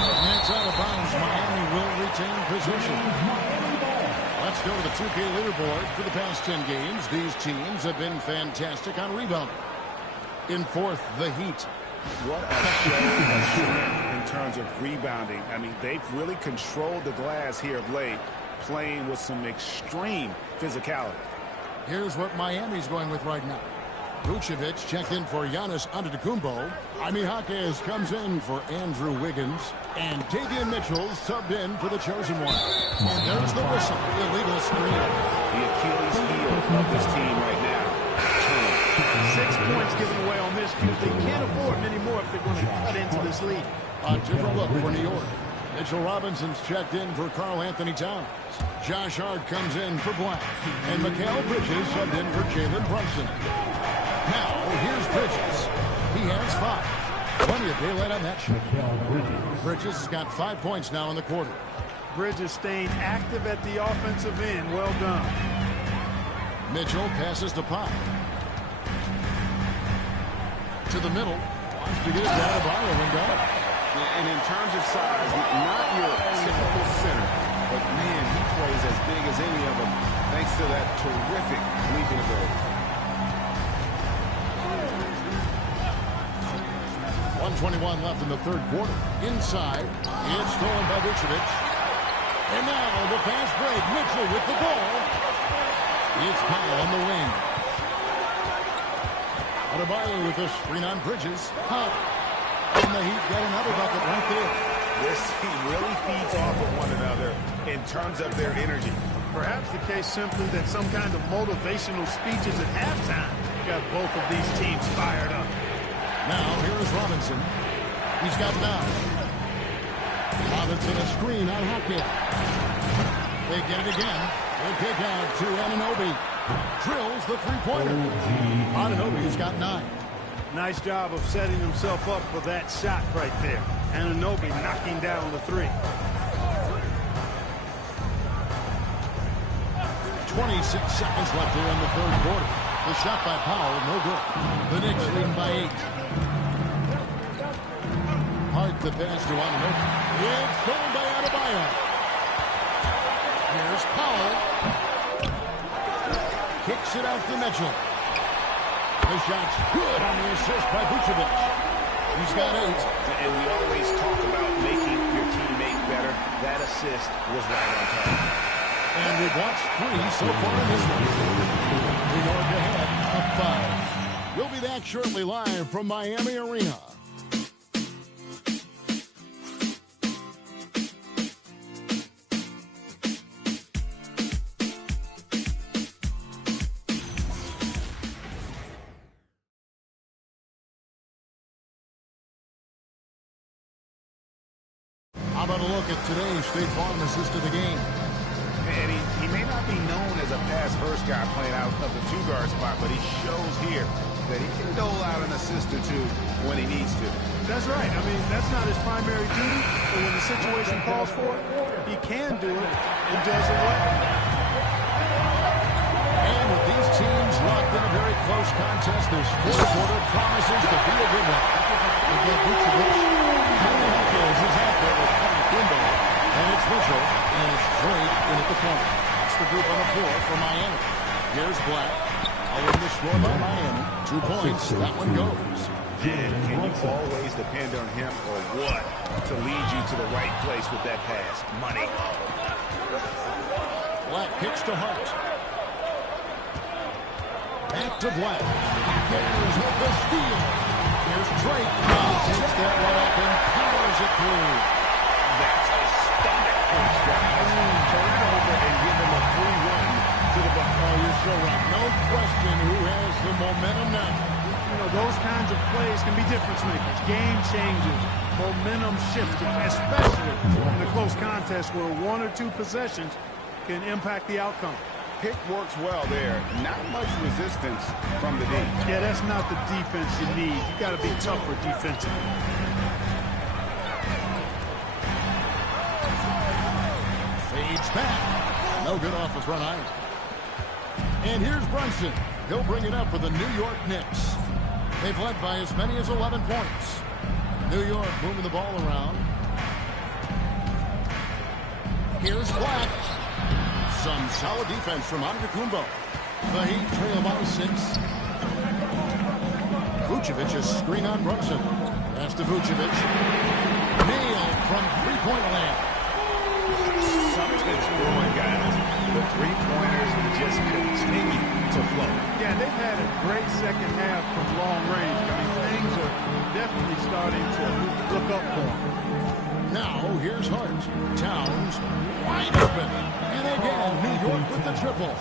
And that's out of bounds. Miami will retain possession. Let's go to the 2K leaderboard. For the past 10 games, these teams have been fantastic on rebounding. In fourth, the Heat. What a show in terms of rebounding. I mean, they've really controlled the glass here of late, playing with some extreme physicality. Here's what Miami's going with right now. Vucevic checked in for Giannis Antetokounmpo. Jaime Jaquez comes in for Andrew Wiggins. And Davion Mitchell subbed in for the chosen one. And there's the whistle. Illegal screen. The Achilles heel of this team right now. 6 points given away on miscues. They can't afford many more if they're going to cut into this lead. A different look for New York. Mitchell Robinson's checked in for Karl-Anthony Towns. Josh Hart comes in for Black. And Mikal Bridges subbed in for Jalen Brunson. Now, here's Bridges. He has 5. Plenty of daylight on that shot. Bridges has got 5 points now in the quarter. Bridges staying active at the offensive end. Well done. Mitchell passes to Pop. To the middle. Wants to get it down to Byron and does. And in terms of size, not your typical center, but man, he plays as big as any of them thanks to that terrific leaping ability. 1:21 left in the third quarter. Inside, it's stolen by Vucevic. And now the fast break. Mitchell with the ball. It's Powell on the wing. Adebayo with a screen on Bridges. Up. And the Heat get another bucket right there. This team really feeds off of one another in terms of their energy. Perhaps the case simply that some kind of motivational speeches at halftime got both of these teams fired up. Now here is Robinson. He's got 9. Robinson a screen on Hockey. They get it again. They kick out to Anunoby. Drills the three-pointer. Anunoby's got 9. Nice job of setting himself up for that shot right there. Anunoby knocking down the 3. 26 seconds left here in the third quarter. The shot by Powell, no good. The Knicks leading by 8. Hart the pass to Anunoby. It's thrown by Adebayo. Here's Powell. Kicks it out to Mitchell. The shot's good on the assist by Vucevic. He's got 8. And we always talk about making your teammate better. That assist was right on time. And we've watched 3 so far in this one. New York ahead, up 5. We'll be back shortly live from Miami Arena. How about a look at today's State Farm assist of the game? And he may not be known as a pass-first guy playing out of the 2-guard spot, but he shows here that he can dole out an assist or 2 when he needs to. That's right. I mean, that's not his primary duty, but when the situation calls for it, he can do it and does it well. And with these teams locked in a very close contest, this fourth quarter promises to be a good one. Again, Vucevic, Hawkins is out there with Kimbo. And it's Mitchell, and it's Drake in at the corner. That's the group on the floor for Miami. Here's Black. Following the score by Miami. 2 points. That one goes. And can you always depend on him or what to lead you to the right place with that pass? Money. Black kicks to Hart. Back to Black. There's with the steal. Here's Drake. He takes that one up and powers it through. That's a stomach punch, guys. Turn it over and give him a free run to the bucket. Oh, you're so right. No question who has the momentum now. You know, those kinds of plays can be difference makers, game changers, momentum shifters, especially in a close contest where 1 or 2 possessions can impact the outcome. Pick works well there. Not much resistance from the D. Yeah, that's not the defense you need. You got to be tougher defensively. Fades back. No good off the front iron. And here's Brunson. He'll bring it up for the New York Knicks. They've led by as many as 11 points. New York moving the ball around. Here's Black. Some solid defense from Antetokounmpo. The Heat trail by 6. Vucevic is screen on Brunson. Pass to Vucevic. Nailed from three-point land. Something's brewing, guys. The three-pointers just continue to flow. Yeah, they've had a great second half from long range. I mean, things are definitely starting to look up for them. Now, here's Hart. Towns wide open. And again, New York with the triple.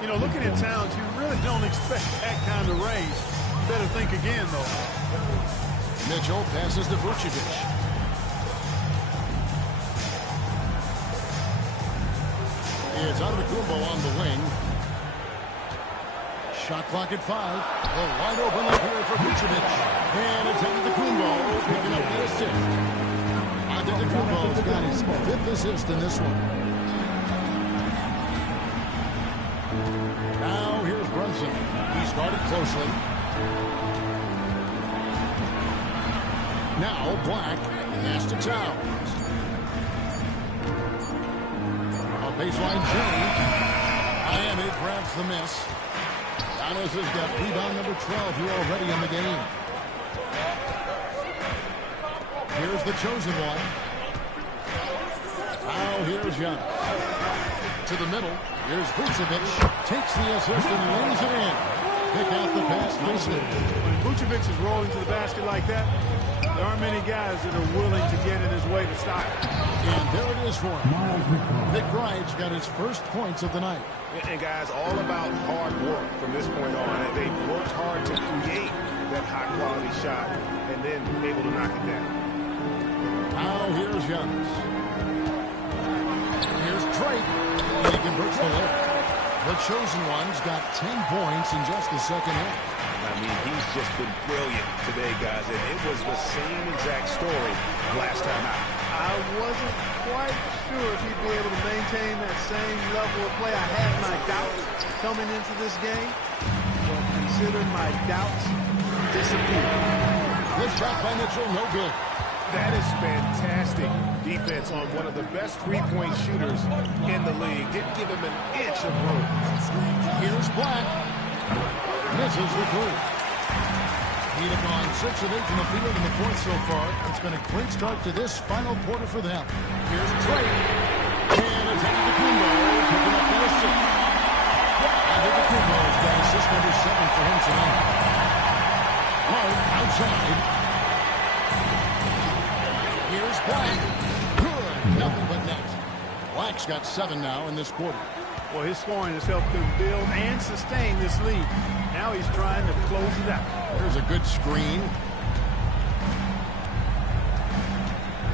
You know, looking at Towns, you really don't expect that kind of range. Better think again, though. Mitchell passes to Vucevic. It's Antetokounmpo on the wing. Shot clock at 5. A wide open look here for Vucevic. And it's Antetokounmpo picking up the assist. Antetokounmpo's got his 5th assist in this one. Now here's Brunson. He started closely. Now Black pass to Towns. A baseline change. Miami grabs the miss. Giannis has got rebound number 12 here already in the game. Here's the chosen one. Now here's Giannis. To the middle. Here's Vucevic. Takes the assist and lays it in. Pick out the pass nicely. When Vucevic is rolling to the basket like that, there aren't many guys that are willing to get in his way to stop it. And there it is for him. McBride's got his first points of the night. And guys, all about hard work from this point on. And they've worked hard to create that high-quality shot and then able to knock it down. Now here's Giannis. Here's Drake. And he converts the layup. The chosen one's got 10 points in just the second half. I mean, he's just been brilliant today, guys. And it was the same exact story last time out. I wasn't quite sure if he'd be able to maintain that same level of play. I had my doubts coming into this game, but consider my doubts disappeared. Good shot by Mitchell, no good. That is fantastic defense on one of the best three-point shooters in the league. Didn't give him an inch of room. Here's Black. Misses the three. Heat have gone 6 of 8 from the field in the fourth so far. It's been a great start to this final quarter for them. Here's Drake. And it's Antetokounmpo picking up the assist. Antetokounmpo's got assist number 7 for him tonight. Hart outside. Here's Black. Good. Nothing but net. Black's got 7 now in this quarter. Well, his scoring has helped him build and sustain this lead. Now he's trying to close it out. There's a good screen.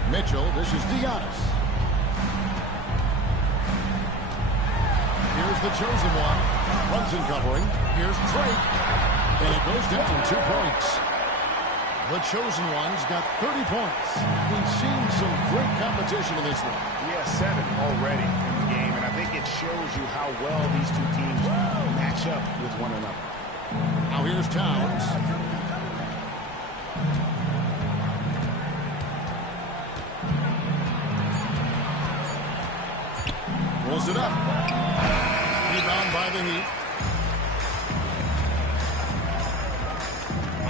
Mitchell, this is Giannis. Here's the chosen one. Brunson covering. Here's Drake. And it goes down 2 points. The chosen one's got 30 points. We've seen some great competition in this one. Yeah, 7 already in the game, and I think it shows you how well these two teams match up with one another. Now here's Towns. Pulls it up. Rebound by the Heat.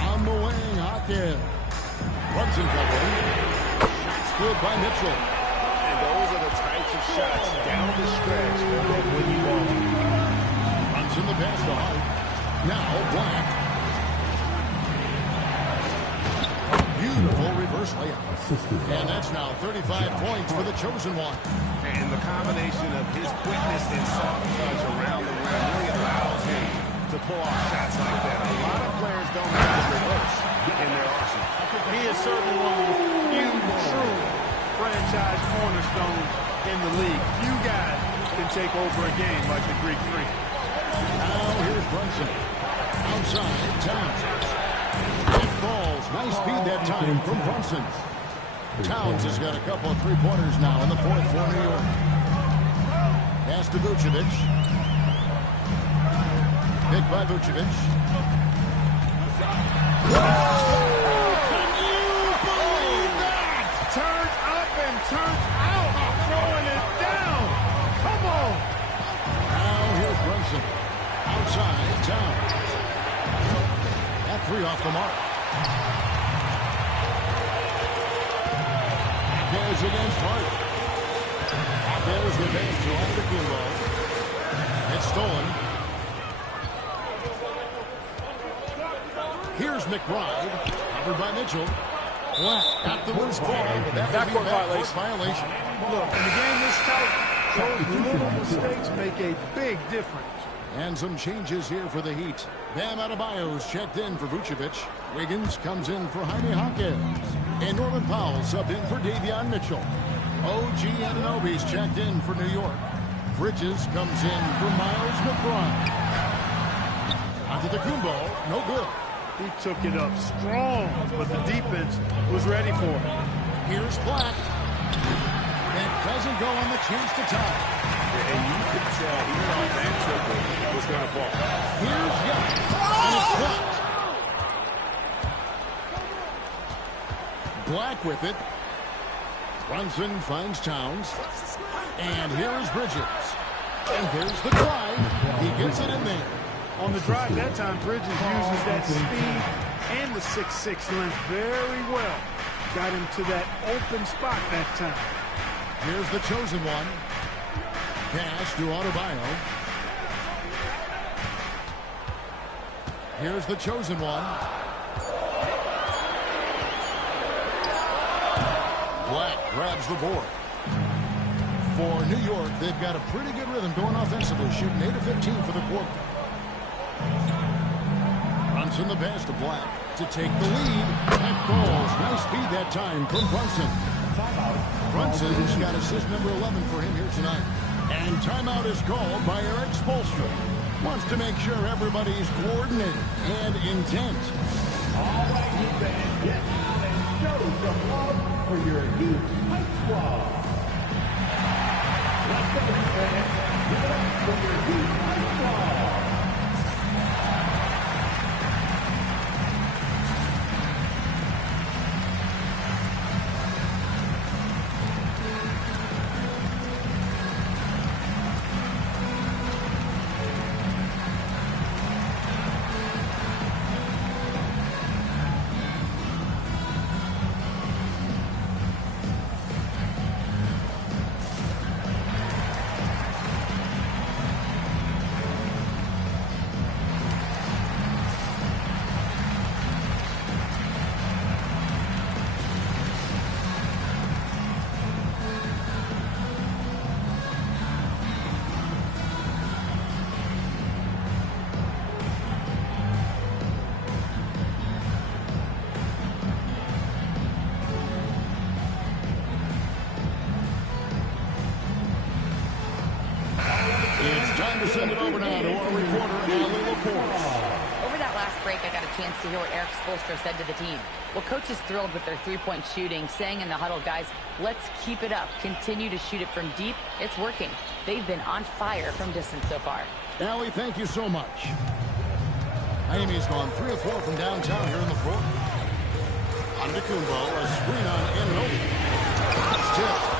On the wing, Hawkins. Brunson covering. Shots good by Mitchell. And those are the types of shots down the stretch that win you ball. Brunson the pass to Hart. Now Black. A beautiful reverse layup. And that's now 35 points for the chosen one. And the combination of his quickness and soft touch around the rim really allows him to pull off shots like that. A lot of players don't have the reverse in their arsenal. He is certainly one of the few true franchise cornerstones in the league. Few guys can take over a game like the Greek Freak. Now here's Brunson. Outside, Towns. It falls. Nice speed that time from Brunson. Towns has got a couple of three-pointers now in the fourth for New York. Pass to Vucevic. Picked by Vucevic. Can you believe that? Turned up and turned out. Throwing it down. Come on. Now here's Brunson. Outside, Towns. That 3 off the mark. Goes against Hart. There's the pass to Antetokounmpo. It's stolen. Here's McBride. Covered by Mitchell. Black at the loose ball. That Backcourt violation. Look, in the game this tight, those little mistakes make a big difference. And some changes here for the Heat. Bam Adebayo's checked in for Vucevic. Wiggins comes in for Jaime Hawkins. And Norman Powell subbed in for Davion Mitchell. OG Anunoby's checked in for New York. Bridges comes in for Miles McBride. Antetokounmpo, no good. He took it up strong, but the defense was ready for it. Here's Black. It doesn't go on the chance to tie. And you could tell even on that triple was going to fall. Here's Young. And it's blocked. Black with it. Brunson finds Towns. And here is Bridges. And there's the drive. He gets it in there. On the drive that time, Bridges uses that speed and the 6'6" length very well. Got him to that open spot that time. Here's the chosen one. Pass to Adebayo. Here's the chosen one. Black grabs the board. For New York, they've got a pretty good rhythm going offensively, shooting 8 of 15 for the quarter. Brunson the pass to Black to take the lead. That falls. Nice speed that time from Brunson. Brunson's got assist number 11 for him here tonight. And timeout is called by Eric Spoelstra. Wants to make sure everybody's coordinated and intent. All right, you fans, get out and show some love for your Heat Hype Squad. Let's go, fans. Give it up for your Heat Hype Squad. Send it over now to our reporter, Allie LaForce. Over that last break, I got a chance to hear what Eric Spoelstra said to the team. Well, coach is thrilled with their three-point shooting, saying in the huddle, guys, let's keep it up. Continue to shoot it from deep. It's working. They've been on fire from distance so far. Allie, thank you so much. Miami's gone 3 of 4 from downtown here in the fourth. Antetokounmpo, a screen on Anunoby. It's tipped.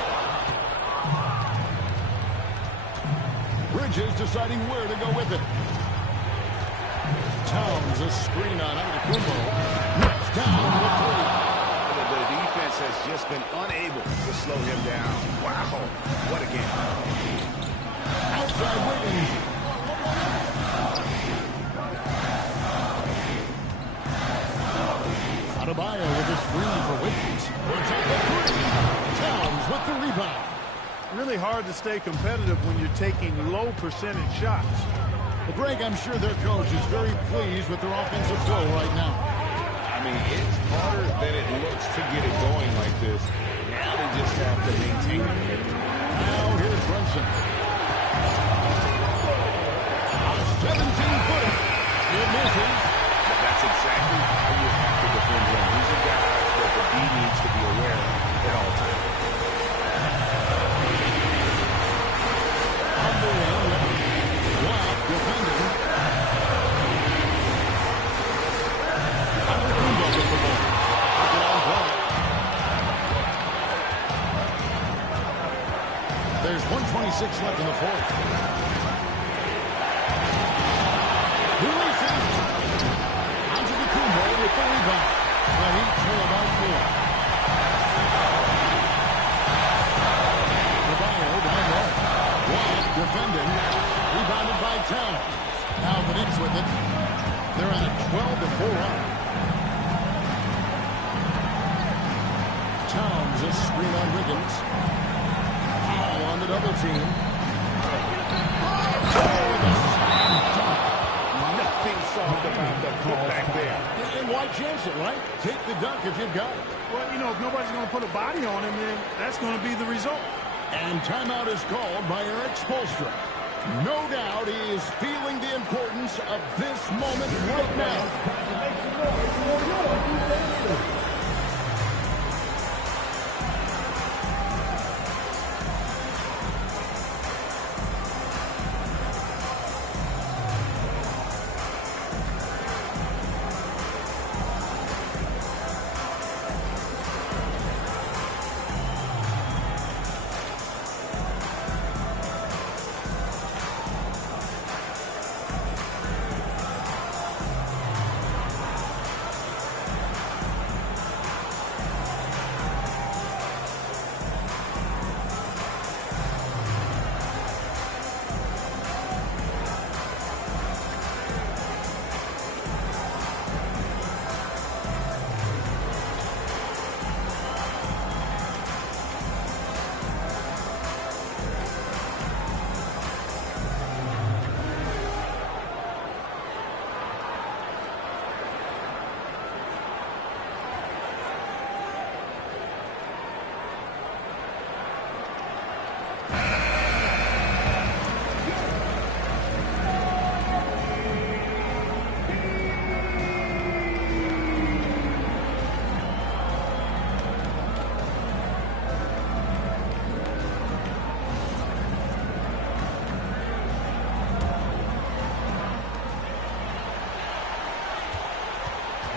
Bridges deciding where to go with it. Towns a screen on Antetokounmpo. Knocks down with 3. The defense has just been unable to slow him down. Wow, what a game. Outside Wiggins. Adebayo with a screen for Wiggins. Puts up the 3. Towns with the rebound. Really hard to stay competitive when you're taking low percentage shots. Well, Greg, I'm sure their coach is very pleased with their offensive flow right now. I mean, it's harder than it looks to get it going like this. Now they just have to maintain it. Now here's Brunson. A 17-footer. It misses. That's exactly how you have to defend him. He's a guy that the D needs to be aware of at all times. There's 1:26 left in the fourth. Releases. Antetokounmpo with the rebound. The Heat trail by 4. Adebayo down low. White defending. Rebounded by Towns. Now the Knicks with it. They're on a 12-4 run. Towns a screen on Wiggins. On the double team. Nothing soft about the call back there. And why chance it, right? Take the dunk if you've got it. Well, you know, if nobody's going to put a body on him, then that's going to be the result. And timeout is called by Erik Spoelstra. No doubt he is feeling the importance of this moment right now.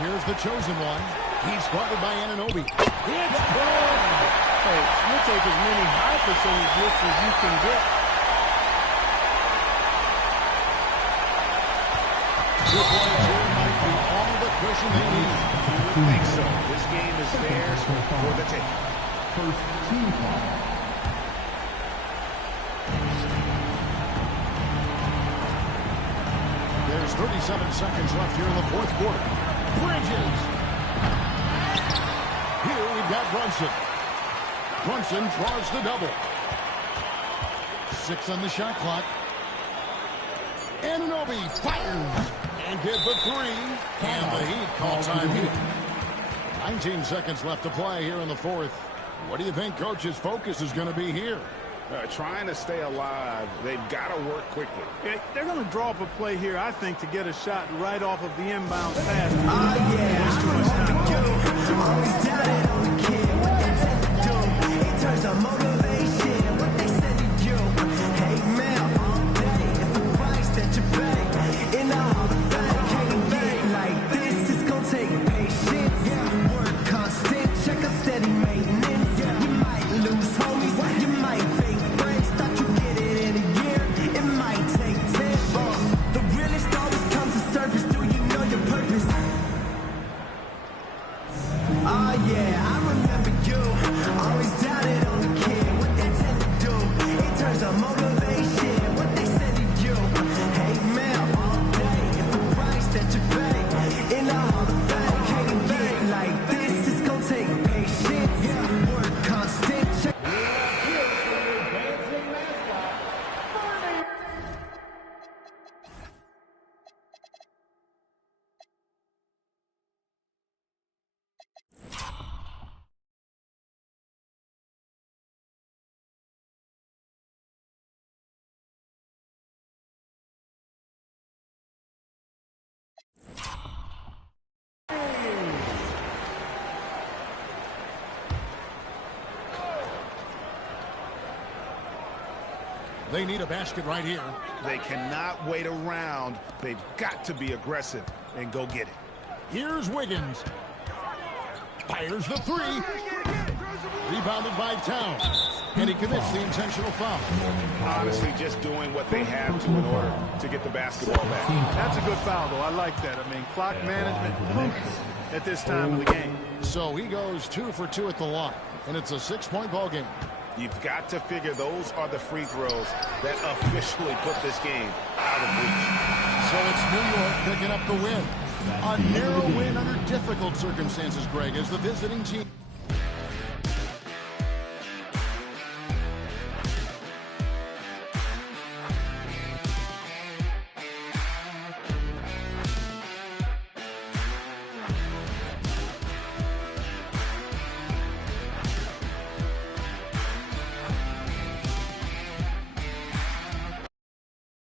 Here's the chosen one. He's guarded by Anunoby. It's good! Hey, you'll take as many high percentage looks as you can get. Two-point here might be all the cushion they need. I think so. This game is theirs for the taking. First team foul. There's 37 seconds left here in the fourth quarter. Bridges. Here we've got Brunson. Brunson draws the double. 6 on the shot clock. Anunoby fires. And get the 3. And the Heat call time here. 19 seconds left to play here in the fourth. What do you think Coach's focus is going to be here? Trying to stay alive. They've got to work quickly. They're going to draw up a play here, I think, to get a shot right off of the inbound pass. Always doubted on the kid, what they tend to do. It turns on motivation, what they said to you. Hey, man, all day, it's the price that you pay. In the Hall of Fame, can't get like this. It's gonna take patience, work constant, check up steady maintenance. You might lose homies, you might fake friends. Thought you get it in a year, it might take 10. The realest always comes to surface. Do you know your purpose? Oh yeah, I remember you. Always doubted on the kid, what they tend to do. It turns on motivation, what they said to you. Hey man, all day, it's the price that you pay. In the Hall of Fame, can't get like this. It's gonna take patience, work constant. Check. They need a basket right here. They cannot wait around. They've got to be aggressive and go get it. Here's Wiggins. Fires the 3. Rebounded by Towns. And he commits the intentional foul. Honestly, just doing what they have to in order to get the basketball back. That's a good foul, though. I like that. I mean, clock management crucial at this time of the game. So he goes 2 for 2 at the line. And it's a 6-point ball game. You've got to figure those are the free throws that officially put this game out of reach. So it's New York picking up the win. A narrow win under difficult circumstances, Greg, as the visiting team.